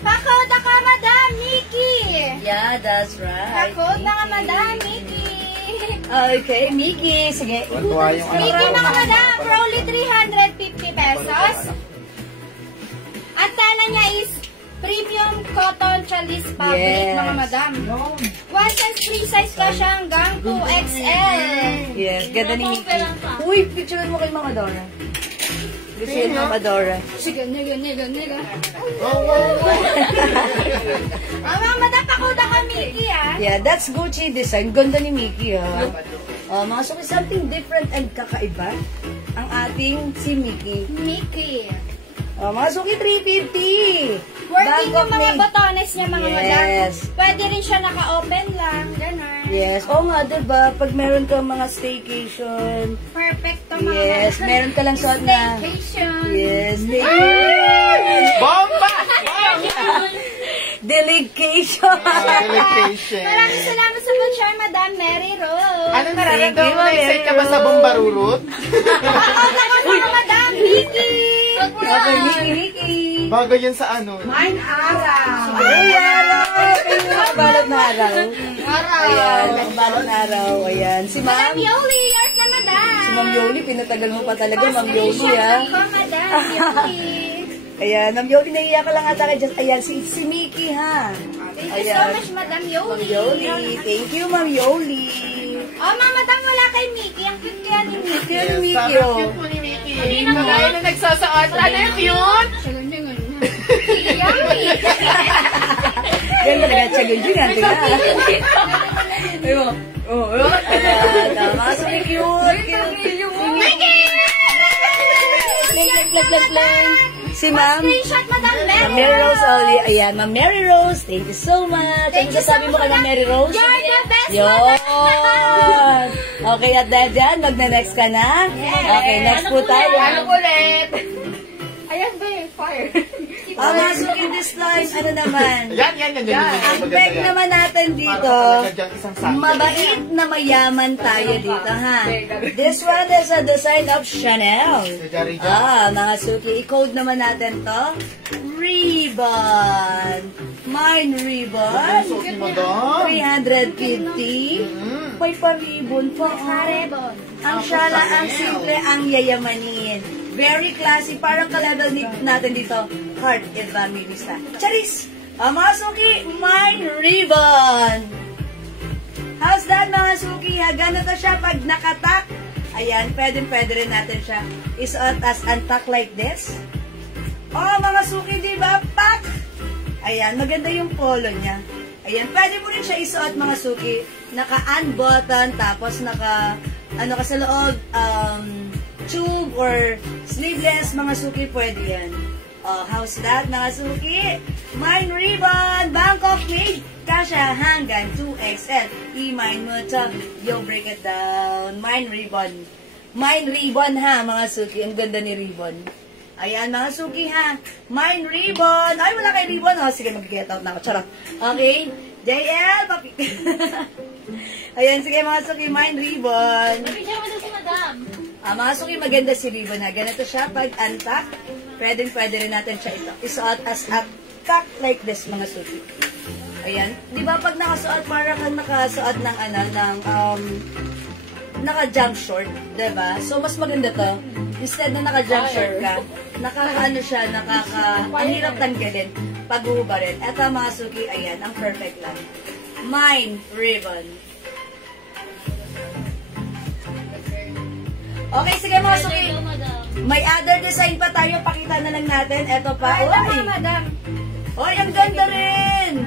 Pakota ka, Madam, Mickey. Yeah, that's right. Pakota ka, Madam, Mickey. Okay, Mickey. Sige. Matuwa yung ano. Mickey, mga Madam, for only 350 pesos. Ang tela niya is premium cotton chalice fabric, Yes. mga Madam. One size, free size pa siya hanggang 2XL. Yes, ganda ni Mickey. Uy, picture mo kay Mama Dora. Gusto yun, Mama Dora. Sige, niga. Oh, wow. Mga Madam, pakota ka, Mickey, ah. Yeah, that's Gucci design. Ganda ni Mickey, ha? Mga suki, something different and kakaiba. Ang ating si Mickey. Mickey. Mga suki, 350. Working yung Bangkok mga made. botones niya, mga Madam. Yes. Pwede rin siya naka-open lang, gano'n. Yes. Oo nga, diba? Pag meron ka mga staycation. Perfect to, mga Yes. Madam. Meron ka lang suot na. Staycation. Yes. Staycation. Bomba! Delegation. Delegation. Maraming salamat sa pag-share, Madam Mary Rose. Ano nararamdaman Thank you, mo? Excited ka ba sa bombarurut? Pakota ka, mga Madam Mickey. Okay, Mickey. Bagay yan sa ano? Mine araw. Ay, araw! Ayun, nakabalot na araw. Ayan, nakabalot na araw. Ayan, si Madam Ma'am. Yoli, yours na, Madam. Si Ma'am Yoli, pinatagal mo pa talaga, Ma'am Yoli, Screenshot ha? ako, Madam Yoli. Ayan, Ma'am Yoli, naiiyak ka lang ata kay Just. Ayan, si Mickey, ha? Thank you so much, Madam Yoli. Ma'am Yoli. Thank you, Ma'am Yoli. Oh, mga madam, wala kay Mickey. Ang cute kaya ni Mickey. Yan, Mickey, Sarap oh. yun po ni Mickey. Hindi na kaya na nagsasaot. Ano yung cute? Yan talaga, tsagunjungan. Ayun. Oh, tama. So cute. Si Ma'am. Screenshot, Madam Mary. Mary Rose only. Ayan, Ma'am Mary Rose. Thank you so much. Ano sasabi mo ka ng Mary Rose? You're the best, Yun. Okay, at dahil dyan, magna-next ka na. Okay, next po tayo. Ano ulit? Ayan ba fire. Mga suki this time, ano naman? Yan. Ang peg naman natin dito, mabait na mayaman tayo dito, ha? This one is a design of Chanel. Mga suki, i-code naman natin to. Ribbon. Mine ribbon. 350. May pa-ribbon pa. Ang syala, ang simple, ang yayamanin. Very classy. Parang ka-level natin dito. Heart Evangelista. Charis! Mga suki, mine ribbon. How's that, mga suki? Ganito siya pag nakatak. Ayan, pwede rin natin siya isuot as untuck like this. Oh, mga suki, di ba? Pak! Ayan, maganda yung polo niya. Ayan, pwede mo rin siya isuot, mga suki. Naka-unbutton, tapos naka, ano ka sa loob, tube or sleeveless, mga suki, pwede yan. Oh, how's that, mga suki? Mine ribbon, Bangkok made. Kasha hanggang 2XL. I-mine mo to. Yo, break it down. Mine ribbon. Mine ribbon, ha, mga suki. Ang ganda ni ribbon. Ayan, mga suki, ha. Mine ribbon. Ay, wala kay ribbon. Oh, sige, mag-get out na ako. Charot. Okay. JL, ayan, sige, mga suki. Mine ribbon. Mga suki, maganda si ribbon, ha. Ganito siya pag untuck. Pwede rin natin siya ito. Isuot as a tuck like this, mga suki. Ayan. Di ba pag nakasuot, parang kang nakasuot ng, naka-jump short, di ba? So, mas maganda to. Instead na naka-jump short ka, ang hirap tanggalin pag huhubarin. Eto, mga suki, ayan, ang perfect lang. Mine ribbon. Okay, sige, mga suki. May other design pa tayo. Pakita na lang natin. Eto pa. Oy, Madam. Oy, ang ganda rin.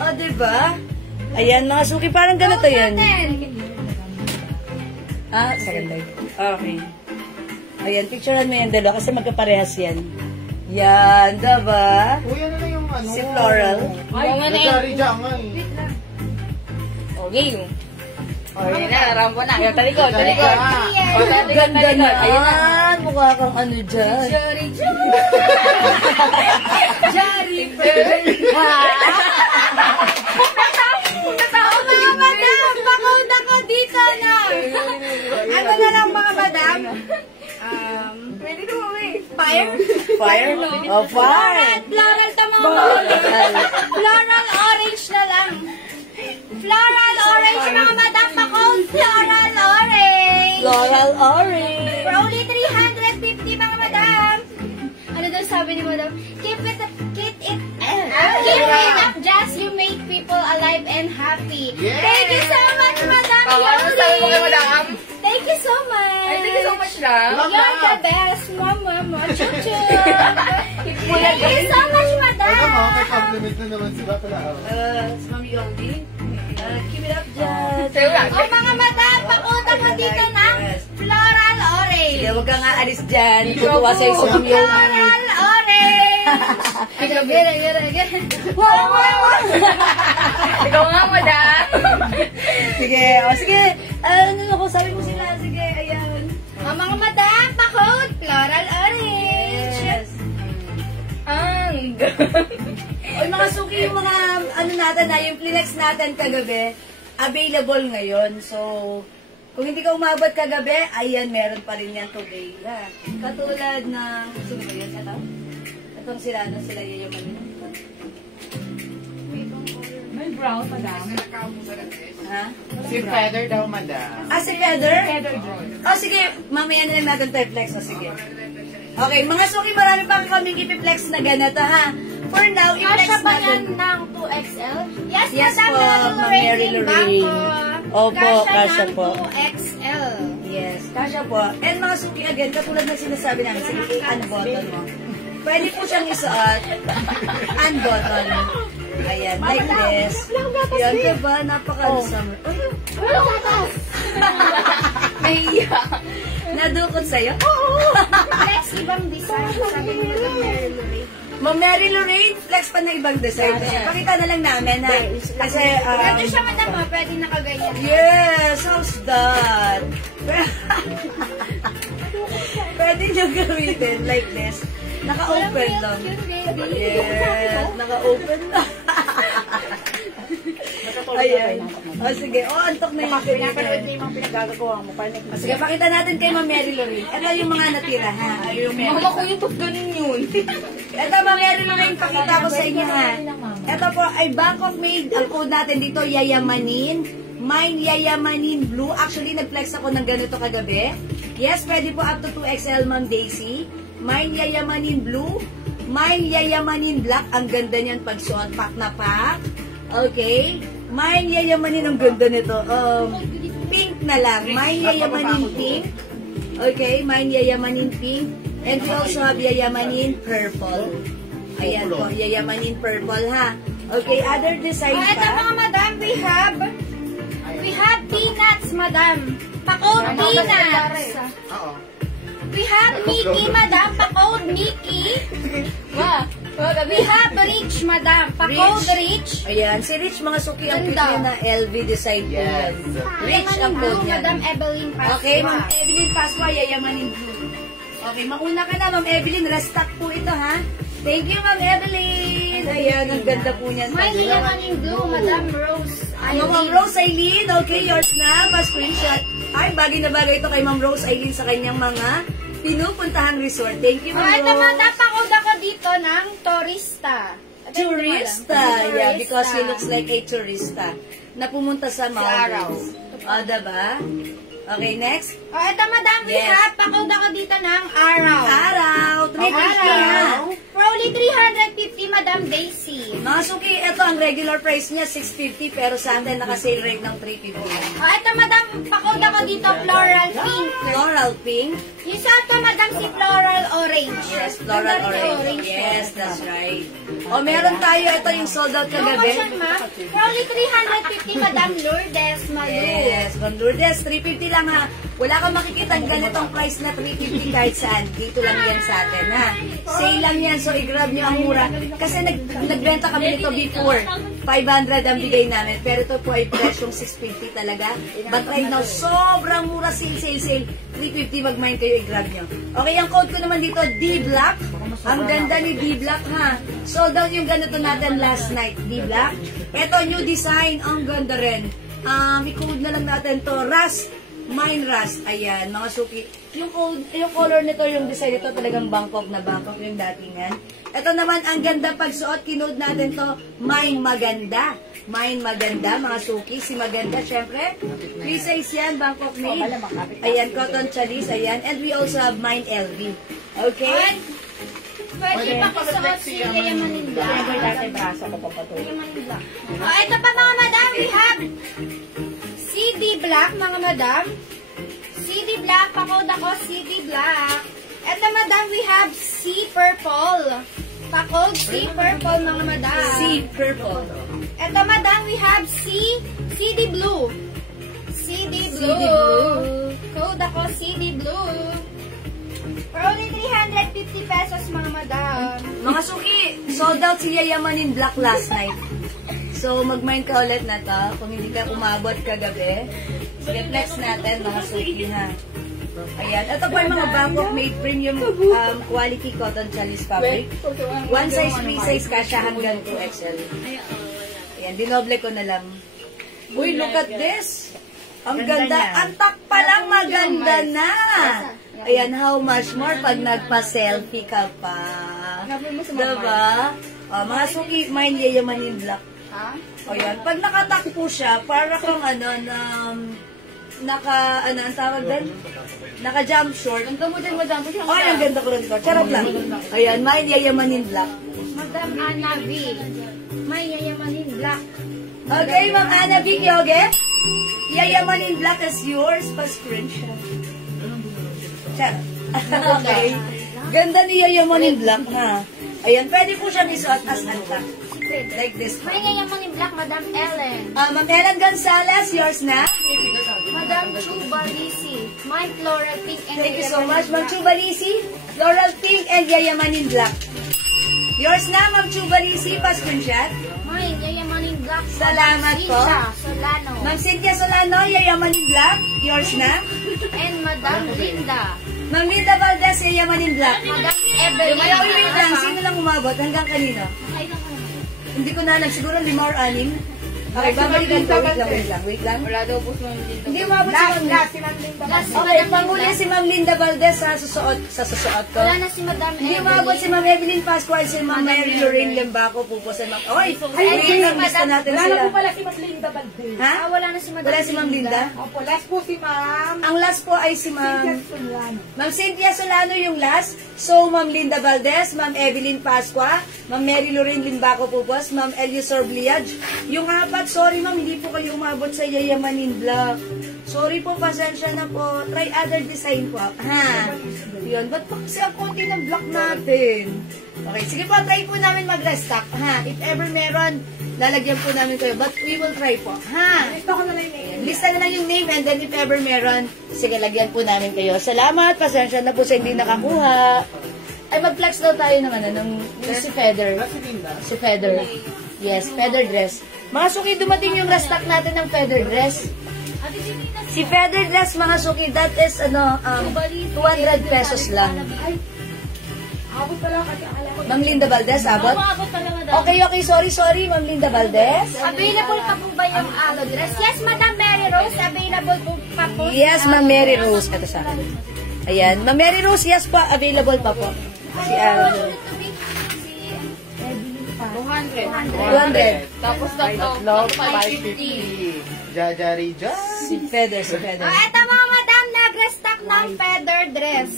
O, diba? Ayan, mga suki, parang ganito yan. Second. Okay. Ayan, picturean mo yan, dalawa, kasi magkaparehas yan. Yan, diba? Uy, ano na yung ano? Si Floral. Nagkaridya nga eh. Okay. Ayan na, rambo na. Ayan, talikod. Ganda na. Ayan, mukha kang ano dyan. Mga madam, pakaunt ako dito na. Ano na lang, mga madam? Pwede ko fire? Fire? Oh, fire. Floral to mga madam. Floral orange na lang. Floral orange, mga madam, pakaunt. Floral orange. Floral orange. For only 350, mga madam. Ano daw sabi ni madam? Keep it up, just you make people alive and happy. Yeah. Thank you so much, madam. Ano sabi mo kay madam? Thank you so much. Ay, thank you so much na. You're the best, mama. Chuchu. Thank you so much, madam. Ito mo, may compliment na naman sila pala. Si Mami Yoldi. Keep it up dyan. O mga madam, pakunta ko dito ng floral orange. Sige, huwag ka nga alis dyan. Tutuwa sa'yo si Mami Yoldi. Floral orange. Ikaw nga, madam. Sige, sige. Ano ko, sabi mo sila. Sige, ayan. O mga madam, pakot, floral orange. Yes. Ang Oy, mga suki, yung mga ano natin na, yung Kleenex natin kagabi, available ngayon. So, kung hindi ka umabot kagabi, ayan, meron pa rin yan today. Katulad ng, sino ba yun? Ito? Itong sila yayaman. may brown, madam. Ha? Si Feather daw, madam. Si Feather? Feather joy. Sige, mamaya na lang natin tayo flex. Sige. Okay, mga suki, marami pa kaming ipiplex na ganito, ha? For now, i-flex Kasha pa natin. yan ng 2XL? Yes, Yes madam, po, na Ma'am Mary Lorraine Lorraine. Bangko. Opo, kasha ng po. 2XL. Yes, kasha po. And mga suki again, katulad ng sinasabi namin, sige, unbutton mo. Pwede po siyang isuot, unbutton. Ayan, like this. Yan, diba? Napaka-summer. Naiya. Nadukot sa'yo? Flex, ibang design. Sabi mo na Mary Lorraine. Ma'am Mary Lorraine, flex pa na ibang design. Pakita na lang namin, ha? Kasi, Pwede siya madam mo, pwede nakaganyan. yes, how's that? Pwede nyo gamitin like this. Naka-open lang. Yes, naka-open lang. Ayan. O sige, antok na yung Pinapanood niya yung mga pinagagagawa mo. O sige, pakita natin kay Ma'am Mary Lorraine. Ito yung mga natira, ha? Ay, yung Mary. Mama ko yung ganun yun. Ito, Ma'am Mary Lorraine, pakita ko sa inyo, ha? Ito po ay Bangkok made. Ang code natin dito, Yayamanin. Mine Yayamanin Blue. Actually, nag-flex ako ng ganito kagabi. Yes, pwede po up to 2XL, Ma'am Daisy. Mine Yayamanin Blue. Mine Yayamanin Black. Ang ganda niyan pag suot. Pack na pack. Okay. Mine Yayamanin, ang ganda nito. Pink na lang. Mine Yayamanin Pink. Okay, Mine Yayamanin Pink. And we also have Yayamanin Purple. Ayan po, Yayamanin Purple, ha? Okay, other design Ito pa. mga madam, we have peanuts, madam. Pa-code peanuts. Oo. We have Mickey, madam. Pa-code Mickey. We have Rich, madam. Pa-code Rich. Ayan, si Rich, mga suki ang cute Ganda. niya na LV design po yan. Rich ang Blue, code niya. madam Evelyn Pascua. Okay, Ma'am Evelyn Pascua, Yayamanin Blue. Okay, mauna ka na, Ma'am Evelyn. Restock po ito, ha? Thank you, Ma'am Evelyn. Ayan, ang ganda po niyan. My Yayamanin Blue, madam Rose. Ma'am Rose Aileen, okay, yours na. Pa-screenshot. Ay, bagay na bagay ito kay Ma'am Rose Aileen sa kanyang mga pinupuntahang resort. Thank you, Ma'am Ito Rose. madam, pa-code ako dito ng Turista. Tourista. Yeah, because he looks like a tourista na pumunta sa Maldives. O, diba? Okay, next. Ito madam, we Yes. have pa-code ako dito ng Araw. Araw. 350 ha. For only 350, madam Daisy. Mga suki, ito ang regular price niya, 650, pero sa atin naka-sale rate ng 350. Ito madam, pa-code ako dito Floral Pink. Floral pink. Yung sa ito madam si Floral Orange. Yes, floral Ganda rin orange. Yes, that's right. O, meron tayo, ito yung sold out How much kagabi. yan, ma? For only 350, madam Lourdes Malu. Yes, Ma'am Lourdes, 350 lang ha. Wala kang makikita ang ganitong price na 350 kahit saan. Dito lang yan sa atin ha. Sale lang yan, so i-grab nyo ang mura. Kasi nagbenta kami nito before. 500 ang bigay namin. Pero ito po ay presyong 650 talaga. But right now, sobrang mura, sale. 350, mag-mind kayo, i-grab nyo. Okay, ang code ko naman dito, D-Black. Ang ganda ni D-Black ha. Sold out yung ganito natin last night, D-Black. Ito, new design, ang ganda rin. I-code na lang natin to, Rust. Mine Rust. Ayan, mga suki. Yung color nito, yung design nito, talagang Bangkok na Bangkok yung datingan. Ito naman, ang ganda pagsuot. Kinode natin to, Mine Maganda. Mine Maganda, mga suki. Si Maganda, syempre. Free size yan, Bangkok made. Ayan, cotton chalis. Ayan. And we also have Mine LV. Okay? Pwede pakisuot si Yayamanin Black. Dati braso ko papatuloy. Yayamanin Black. Ito pa mga madam, we have CD Black, mga madam. CD Black, pa-code ako, CD Black. Ito madam, we have C Purple. Pa-code C Purple, mga madam. See, purple. Ito madam, we have CD Blue. CD Blue. CD Blue. Code ako, CD Blue. For only 350 pesos, mga madam. Mga suki, sold out si Yayamanin Black last night. So, mag-mind ka ulit na to. Kung hindi ka umabot kagabi, reflex natin, mga suki na. Ayan. Ito po yung mga Bangkok made premium quality cotton chalis fabric. One size, free size, kasha hanggang 2XL. Ayan, dinoble ko na lang. Uy, look at this! Ang ganda. Ang tak pa lang, maganda na! Ayan, how much more pag nagpa-selfie ka pa. Diba? Mga suki, mine Yayamanin Black. Ayan, pag nakatakpo siya, para kang ang tawag din? Naka-jump short. Ang ganda mo din, madam. Ay, ang ganda ko rin ito. Charot lang. Ayan, mine Yayamanin Black. Madam Anna V. May Yayamanin Black. Okay, Ma'am Anna B. Kyoge. Yayaman in Black is yours. Pa-screenshot. Charot. Okay. Ganda ni Yayaman in Black, ha? Ayan, pwede po siyang isuot as anta. Like this. May yayaman in black, Madam Ellen. Ma'am Ellen Gonzalez, yours na. Madam Chubalisi. My floral pink and Thank you so much, Ma'am Chubalisi. Floral pink and Yayaman in Black. Yours na, Ma'am Chubalisi. Pa-screenshot. Mine, yayaman in black. Salamat po. Cynthia Solano. Ma'am Cynthia Solano, Yayaman in Black. Yours na. And Madam Linda. Ma'am Linda Valdez, Yayaman in Black. Madam Evelyn. Wait lang, sino lang umabot? Hanggang kanino? Hindi ko na alam, siguro 5 or 6. Okay, babalikan ko. Wait lang. Wala daw po sa mga Hindi umabot si Ma'am Linda. Okay, panghuli si Ma'am Linda Valdez sa susuot ko. Wala na si Madam Hindi umabot si Ma'am Evelyn Pascual, si Ma'am Mary Lorraine Lembaco, pupusan Ma'am. Oy, wait lang, gusto natin Wala na sila. po pala si Ma'am Linda Balde. Ha? Wala na si Madam Wala si Ma'am Linda? Opo, last po si Ma'am. Ang last po ay si Ma'am Solano. Ma'am Cynthia Solano yung last. So, Ma'am Linda Valdez, Ma'am Evelyn Pascua, Ma'am Mary Lorraine Limbaco Pupos, Ma'am Eliusor Bliage. Yung apat, sorry Ma'am, hindi po kayo umabot sa Yayamanin Black. Sorry po, pasensya na po. Try other design po. Ha? Yun. Ba't pa kasi ang konti ng black natin? Okay, sige po, try po namin mag-restock. Ha? If ever meron, lalagyan po namin kayo. But we will try po. Ha? Ito ko na lang yung name. Lista na lang yung name and then if ever meron, sige, lagyan po namin kayo. Salamat, pasensya na po sa hindi nakakuha. Ay, mag-flex daw tayo ng ano, ng si Feather. Si Feather. Yes, Feather dress. Mga suki, dumating yung restock natin ng Feather dress. Si Feather dress, mga suki, that is, 200 pesos lang. Abot pala kasi alam ko. Ma'am Linda Valdez, abot? Okay, sorry, Ma'am Linda Valdez. Available pa po ba yung alo dress? Yes, Madam Mary Rose. Available po pa po. Yes, Ma'am Mary Rose. Ito sa akin. Ayan, Ma'am Mary Rose, yes po, available pa po. Si Aaron. 200. Tapos tatlo, 550. Jajarija. Si Feather, si Feather. Eto mga madam, nag-restock ng feather dress.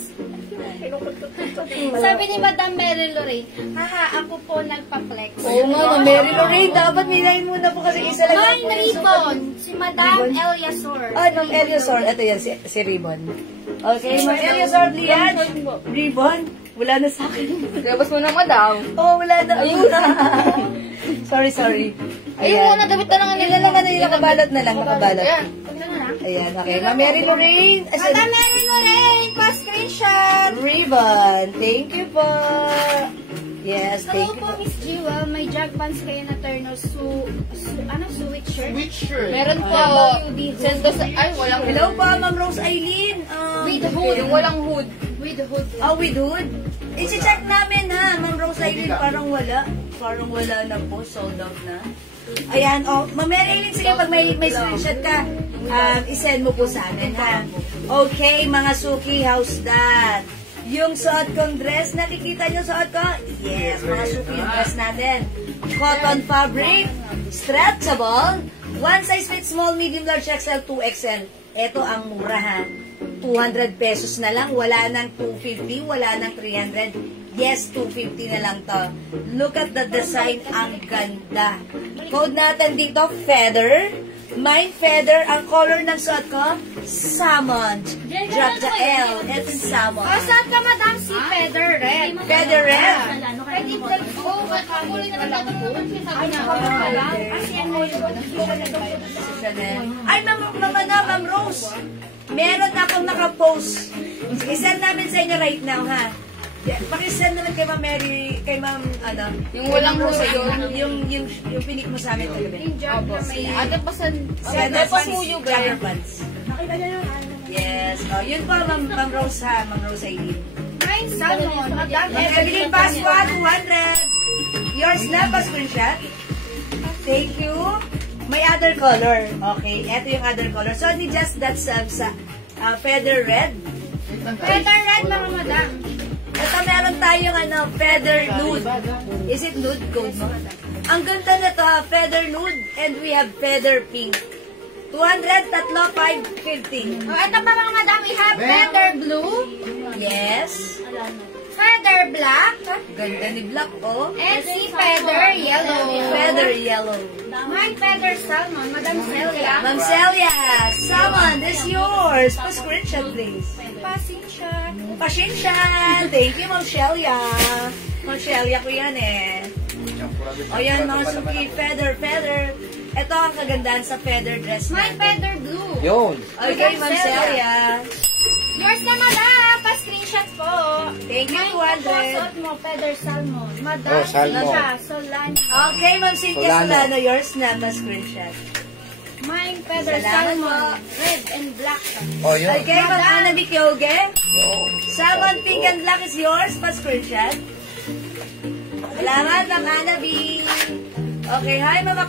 Sabi ni Madam Mary Lorraine, haha, ako po nagpa-flex. Oo nga, Ma'am Mary Lorraine, dapat minayin muna po kasi isa lang. Mine ribbon, si Madam Eliasor. Ah, Ma'am Eliasor. Ito yan, si Ribbon. Okay, Ma'am Eliasor, Lian. Ribbon. Wala na sa akin. Labas mo na, madam. Oh, wala na. sorry. Ayun muna, damit na lang Yun na lang, nakabalot na lang, nakabalot. Ayan. Ayan, okay. Ma'am Mary Lorraine. Madam Mary Lorraine, pa-screenshot. Ribbon. Thank you po. Yes, Hello thank you po, po. Miss Jewel. May jog pants kayo na turno sweet shirt? Which shirt? Meron po. Sento sa, ay, walang hood. Hello po, Ma'am Rose Eileen. With hood. Yung walang hood. With hood. Oh, with hood? I-check namin ha, Ma'am Rose Eileen. Parang wala. Parang wala na po. Sold out na. Ayan, oh. Ma'am Mary Eileen, sige, pag may screenshot ka, isend mo po sa amin ha. Okay, mga suki, how's that? Yung suot kong dress, nakikita nyo suot ko? Yes, mga suki yung dress natin. Cotton fabric, stretchable, one size fits small, medium, large, XL, 2XL. Ito ang mura ha. 200 pesos na lang, wala nang 250, wala nang 300. Yes, 250 na lang to. Look at the design, ang ganda. Code natin dito, Feather. Mine Feather, ang color ng suot ko, salmon. Drop the L, it's salmon. Saan ka, madam? Si Feather Red. Feather red. Pwede vlog po. Kulay naman natin po. Kasi ano Ay, Ma'am Rose. Meron na akong nakapost. I-send namin sa inyo right now, ha? Pakisend naman kay Ma'am Mary, kay Ma'am, Yung walang Rose, hood. yung pinik mo sa amin kagabi. Opo. Ada pa sa, Ada pa suyo, jogger guys. pants. Yes. Oh, yun po, Ma'am Rose, ha? Ma'am Rose Eileen. Mine salmon. Madam Evelyn Pascua, 200. Yours na, pa-screenshot. Thank you. May other color. Okay, eto yung other color. So, ni just that sa feather red. Feather Red, mga madam. Ito meron tayong feather nude. Is it nude code mo? Ang ganda na to, feather nude, and we have feather pink. 200, tatlo, 550. Ito pa mga madam, we have feather blue, Yes. feather black, Ganda ni black, oh. and si feather yellow. Feather yellow. My Feather Salmon, Madam Celia. Ma'am Celia, salmon, this is yours. Pa-screenshot, please. Pasensya. Pasensya. Thank you, Ma'am Celia. Ma'am Celia ko yan eh. O yan, mga suki, feather. Ito ang kagandahan sa feather dress My natin. Feather Blue. Yun. Okay, Ma'am Celia. Yours na, Madam. Pa-screenshot po. Thank you, May 200. pagkasuot mo, Feather Salmon. Madam, Oh, salmon. Cynthia Solano. Okay, Ma'am Cynthia Solano. Solano, yours na, pa-screenshot. My Feather Salamat Salmon. po. Red and black. Oh, yun. Okay, Ma'am Ana Bikyoge. Yun. Salmon pink and black is yours, pa-screenshot. Salamat, Ma'am Ana B. Okay, hi, Mama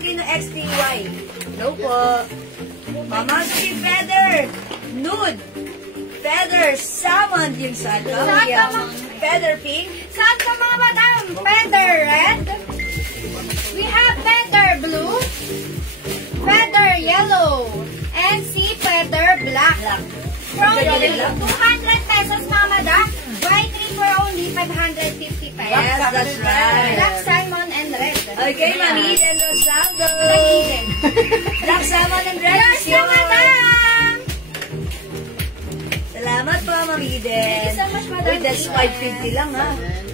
Kino XTY. Hello po. Mama Suki Feather. Nude. Feather. Salmon yung saan ko. Saan ka, Ma'am? Feather pink. Saan ka, mga madam? Feather red. We have feather blue. Feather yellow. And si feather black. From Feather black. 200 pesos, mga madam. Buy 3 for only 550 pesos. Yes, that's right. Black salmon and red. Okay, Mami and Rosaldo. Nag-iin. Black salmon and red Yes, is na, yours. madam. Salamat po, Mami Eden. Thank you so much, Madam Uy, that's Eden. 550 lang, ha.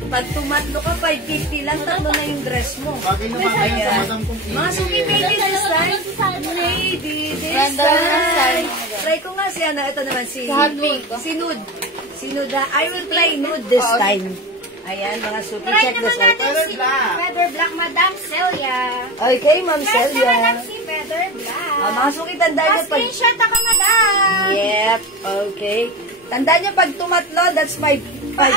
Pag tumatlo ka, 550 lang. Tatlo na yung dress mo. Bagay naman kayo sa Ayan. madam kong Mga suki, baby, this time. Lady, this Random lang time. time. Try ko nga si ano, ito naman, si Hotpink. Si Nude. Si Nude, ha. I will try Nude this time. Ayan, mga suki, Try check naman this out. natin si feather black, Madam Celia. Okay, Ma'am Try naman Celia. natin si feather black. Mga suki, tandaan nyo pag... Pa-screenshot ako, madam. Yep, okay. Tandaan nyo pag tumatlo, that's 550 Black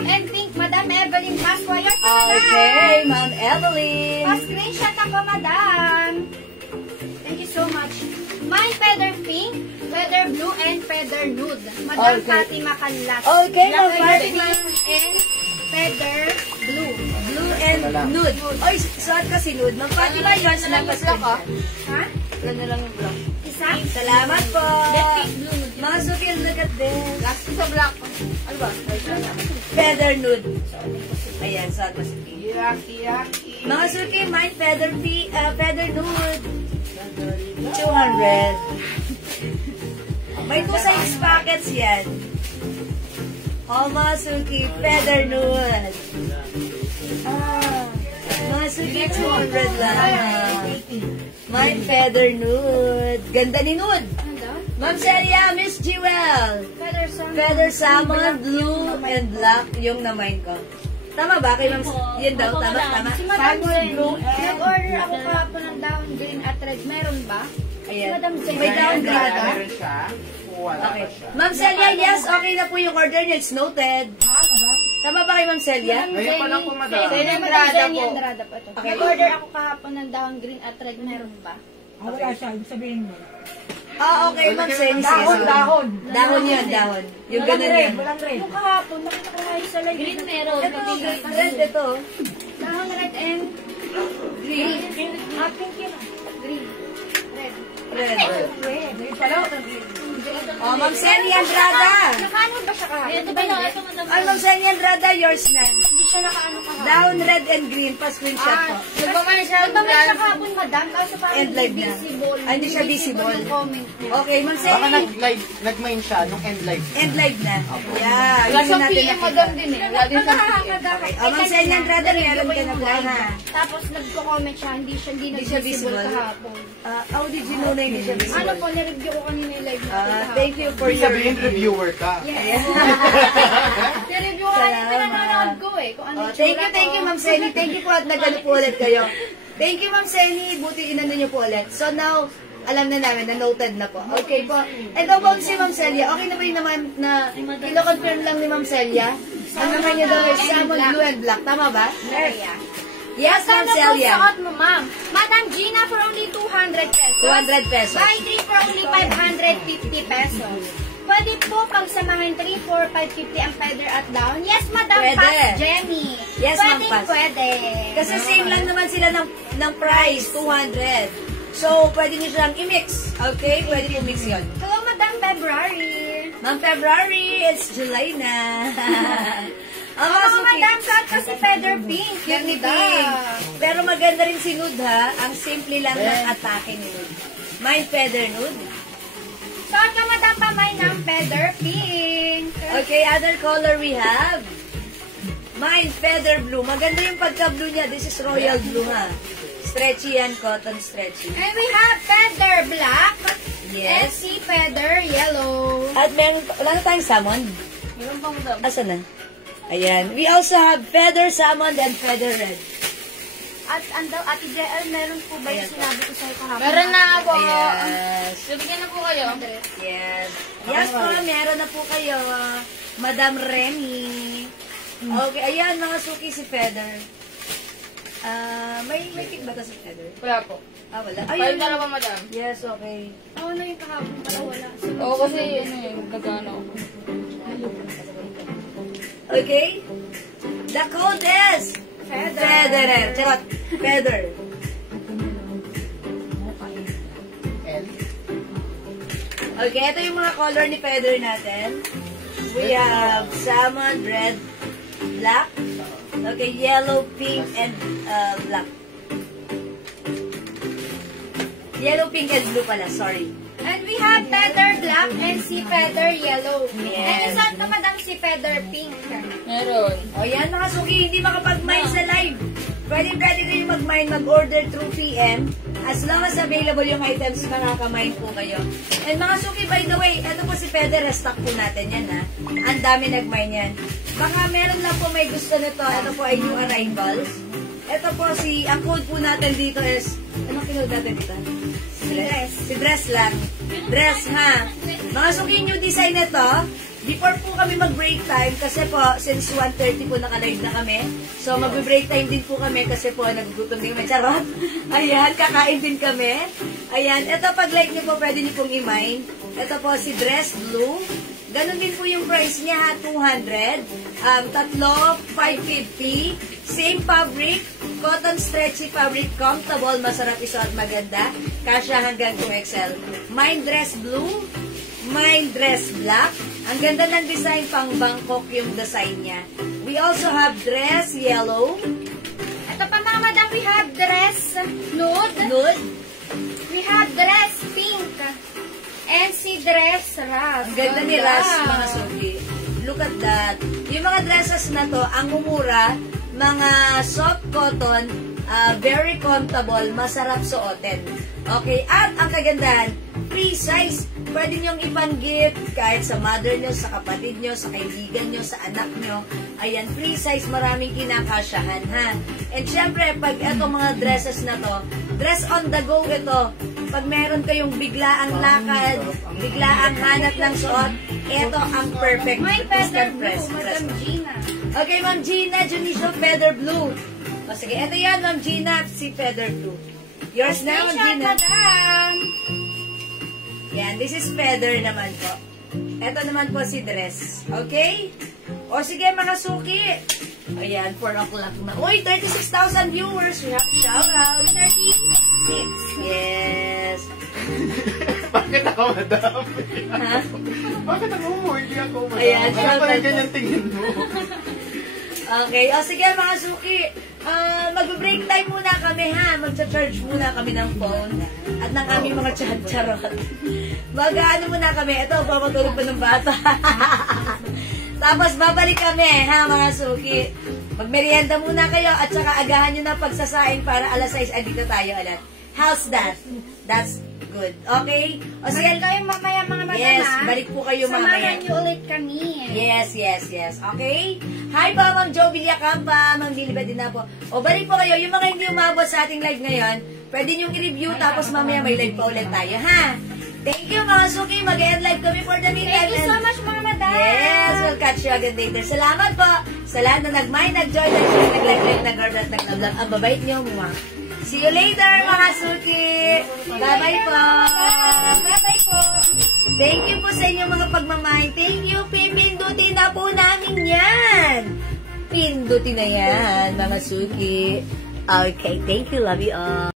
only. and pink, Madam Evelyn Pasqua. Okay, Ma'am Evelyn. Pa-screenshot ako, madam. Thank you so much. My feather pink, feather blue, and feather nude. Madam Okay. Fatima Canlas. Okay, Ma'am Feather Fatima. pink and feather blue. Blue and nude. Oy, suot ka si nude. Ma'am Fatima, yours na pa Ha? Yan na lang yung block. Isa? Salamat po. Mga suki, look at this. Last sa black. Ano ba? Feather nude. Ayan, suot mo si Pink. Mga suki, mine feather nude. 200. May 2 size packets yan. Oh, mga suki, feather nude. Mga suki, 200 lang. Mine feather nude. Ganda ni nude. Ma'am Celia, Miss Jewel. Feather salmon, blue, and black yung na-mine ko. Tama ba? Kay Ma'am, yun daw, tama? Si Madam Jen, nag-order ako kahapon ng down green at red. Meron ba? Ayan. Madam Jen. May down green ka? Meron siya. Wala Okay. pa siya. Ma'am Celia, yes, okay na po yung order niya. It's noted. Tama ba kay Ma'am Celia? Ngayon pa lang po, madam. Jenny Andrada po ito. Okay. Nag-order ako kahapon ng down green at red. Meron ba? Wala siya. Ibig sabihin mo. Ah, okay, Ma'am Celia. Dahon, dahon. Dahon yun, dahon. Yung Walang ganun red, yun. walang red. Yung kahapon, nakita ko nga yung sa live. Green meron. Ito, red ito. Down red and Green. Ah, pink yun. green. Red. Red. Red. Red pala. Oh, Ma'am Celia Andrada. Nakaano ba siya kahapon? Ito ba na? Ito madam. Ay, Ma'am Celia Andrada, yours na. Hindi siya nakaano kahapon. Down, red, and green. Pa-screenshot po. Nagmamay siya kahapon, madam. Kaso parang End live na. visible. Ay, hindi siya visible. yung comment niya. Okay, Ma'am Baka Celia. nag-mine siya nung end live. End live na. Yeah. Wala Hindi siyang natin PM nakita. madam din eh. Wala din siyang PM. Okay. Oh, Ma'am Celia Andrada, meron ka na po, ha? Tapos nagko-comment siya, hindi Hindi siya siya visible visible. kahapon. How did you know na hindi siya Ano visible? po, nireview ko kanina yung live natin kahapon. Thank you for Ibig your sabihin, reviewer ka. Yes. Nireview ko kanina pinanonood ko eh. Kung ano Oh, yung thank tsura you, ko. Ma'am Seni. Thank you po at nagano po ulit kayo. Thank you, Ma'am Seni. Buti inano niyo po ulit. So now, alam na namin, na noted na po. Okay po. Ito po si Ma'am Celia. Okay na ba yung naman na kino-confirm lang ni Ma'am Celia? Ang naman niya daw is salmon, blue, and black. Tama ba? Yes, Ma'am Ano po Celia. suot mo, ma'am? Madam Gina for only 200 pesos. 200 pesos. Buy 3 for only 550 pesos. Pwede po pagsamahin 3, 4, 550 ang feather at down. Yes, Madam Pwede. Pat Jenny. Yes, Ma'am Pwede, Pat. pwede. Kasi same lang naman sila ng price, 200. So, pwede niyo silang i-mix. Okay? Pwede po mix yun. Hello, Madam February. Ma'am February, it's July na. Ang Mga Suki. madam, saan ko si Feather Pink? Cute ni Ganda. Pink. Pero maganda rin si Nude ha. Ang simple lang ng atake ni Nude. Mind Feather Nude. Saan ka madam pamay ng Feather Pink? Okay, other color we have. Mind Feather Blue. Maganda yung pagka-blue niya. This is Royal Blue ha. Stretchy yan, cotton stretchy. And we have Feather Black. And Yes. si Feather Yellow. At meron, wala na tayong salmon. Meron pa madam. Asan na? Ayan. We also have Feather Salmon and Feather Red. At Ate JL, meron po ba yung Ayan po. sinabi ko sa'yo kahapon? Meron na po. Yes. Bigyan na po kayo. Yes. Yes po, meron na po kayo. Madam Remy. Okay, ayan mga suki si Feather. May pick ba ito si Feather? Wala po. Wala. Ayun na naman madam. Yes, okay. Oo, na yung kahapon pala wala. Oo, kasi ano yung gagana ako. Okay? The code is Federer. Charot. Feather. L. Okay, ito yung mga color ni Feather natin. We have salmon, red, black. Okay, yellow, pink, and black. Yellow, pink, and blue pala. Sorry. And we have Feather Black and si Feather Yellow. Yes. And yung saan ka madam si Feather Pink? Meron. O yan mga suki, hindi makapag-mine sa live. Pwede kayo mag-mine, mag-order through PM. As long as available yung items, makaka-mine po kayo. And mga suki, by the way, ito po si Feather, restock po natin yan ha. Ang dami nag-mine yan. Baka meron lang po may gusto nito. Ito po ay new arrivals. Ito po ang code po natin dito is, anong kinode natin dito? Si Dress. Si Dress lang. Dress ha. Mga suki, new design nito. Before po kami mag-break time, kasi po, since 1:30 po naka-live na kami, so mag-break time din po kami kasi po nagugutom din kami. Charot. Ayan, kakain din kami. Ayan, ito pag like niyo po, pwede niyo pong i-mine. Ito po si Dress Blue. Ganon din po yung price niya ha, 200. Tatlo, 550. Same fabric, cotton stretchy fabric, comfortable, masarap isuot, maganda. Kasya hanggang 2XL. Mine Dress Blue. Mine Dress Black. Ang ganda ng design, pang Bangkok yung design niya. We also have Dress Yellow. Ito pa mga madam, we have Dress Nude. Nude. We have Dress Pink. And si Dress Ras. Ang ganda ni Ras, mga suki. Look at that. Yung mga dresses na to, ang mumura, mga soft cotton, very comfortable, masarap suotin. Okay, at ang kagandahan, free size. Pwede nyong ipang-gift kahit sa mother nyo, sa kapatid nyo, sa kaibigan nyo, sa anak nyo. Ayan, free size, maraming kinakasyahan, ha? And syempre, pag itong mga dresses na to, dress on the go ito. Pag meron kayong biglaang lakad, biglaang hanap ng suot, ito ang perfect. My Feather Instant Blue, press. Madam Gina. Okay, Ma'am Gina, Junicio, Feather Blue. O sige, ito yan, Ma'am Gina, si Feather Blue. Yours na, Ma'am Station, Gina. madam. Yan, this is Feather naman po. Ito naman po si Dress. Okay? O sige, mga suki. Ayan, 4 o'clock na. Uy, 36,000 viewers. We have to shout out. 36. Yes. Bakit ako, madam? Ha? Bakit ako? Hindi ako, madam. Ayan, Ano pa shout yung ganyan tingin mo? Okay. O sige, mga suki. Mag-break time muna kami, ha? Mag-charge muna kami ng phone at ng aming mga charot. Mag-ano muna kami. Ito, papatulog pa ng bata. Tapos, babalik kami, ha, mga suki. Magmerienda muna kayo at saka agahan nyo na pagsasaing para alas 6 dito tayo ulit. How's that? That's good. Okay? O sige, Balik kayo mamaya mga madam, yes, ha? balik po kayo mamaya. Samahan niyo ulit kami. Yes, yes, yes. Okay? Hi po, Ma'am Jo Villacampa, Ma'am Liliba din na po. O, balik po kayo. Yung mga hindi umabot sa ating live ngayon, pwede niyong i-review tapos mamaya may live pa ulit tayo, ha? Thank you, mga suki. Mag-end live kami for the meantime. Thank you so much mga madam. Yes, we'll catch you again later. Salamat po sa lahat na nag-mind, nag-join, nag-share, nag-like, nag-guard, at nag-love. Ang babait niyo, mga. See you later, mga suki. Bye-bye po. Bye-bye po. Thank you po sa inyong mga pagmamahal. Thank you. Pipindutin na po namin yan. Pindutin na yan, mga suki. Okay, thank you. Love you all.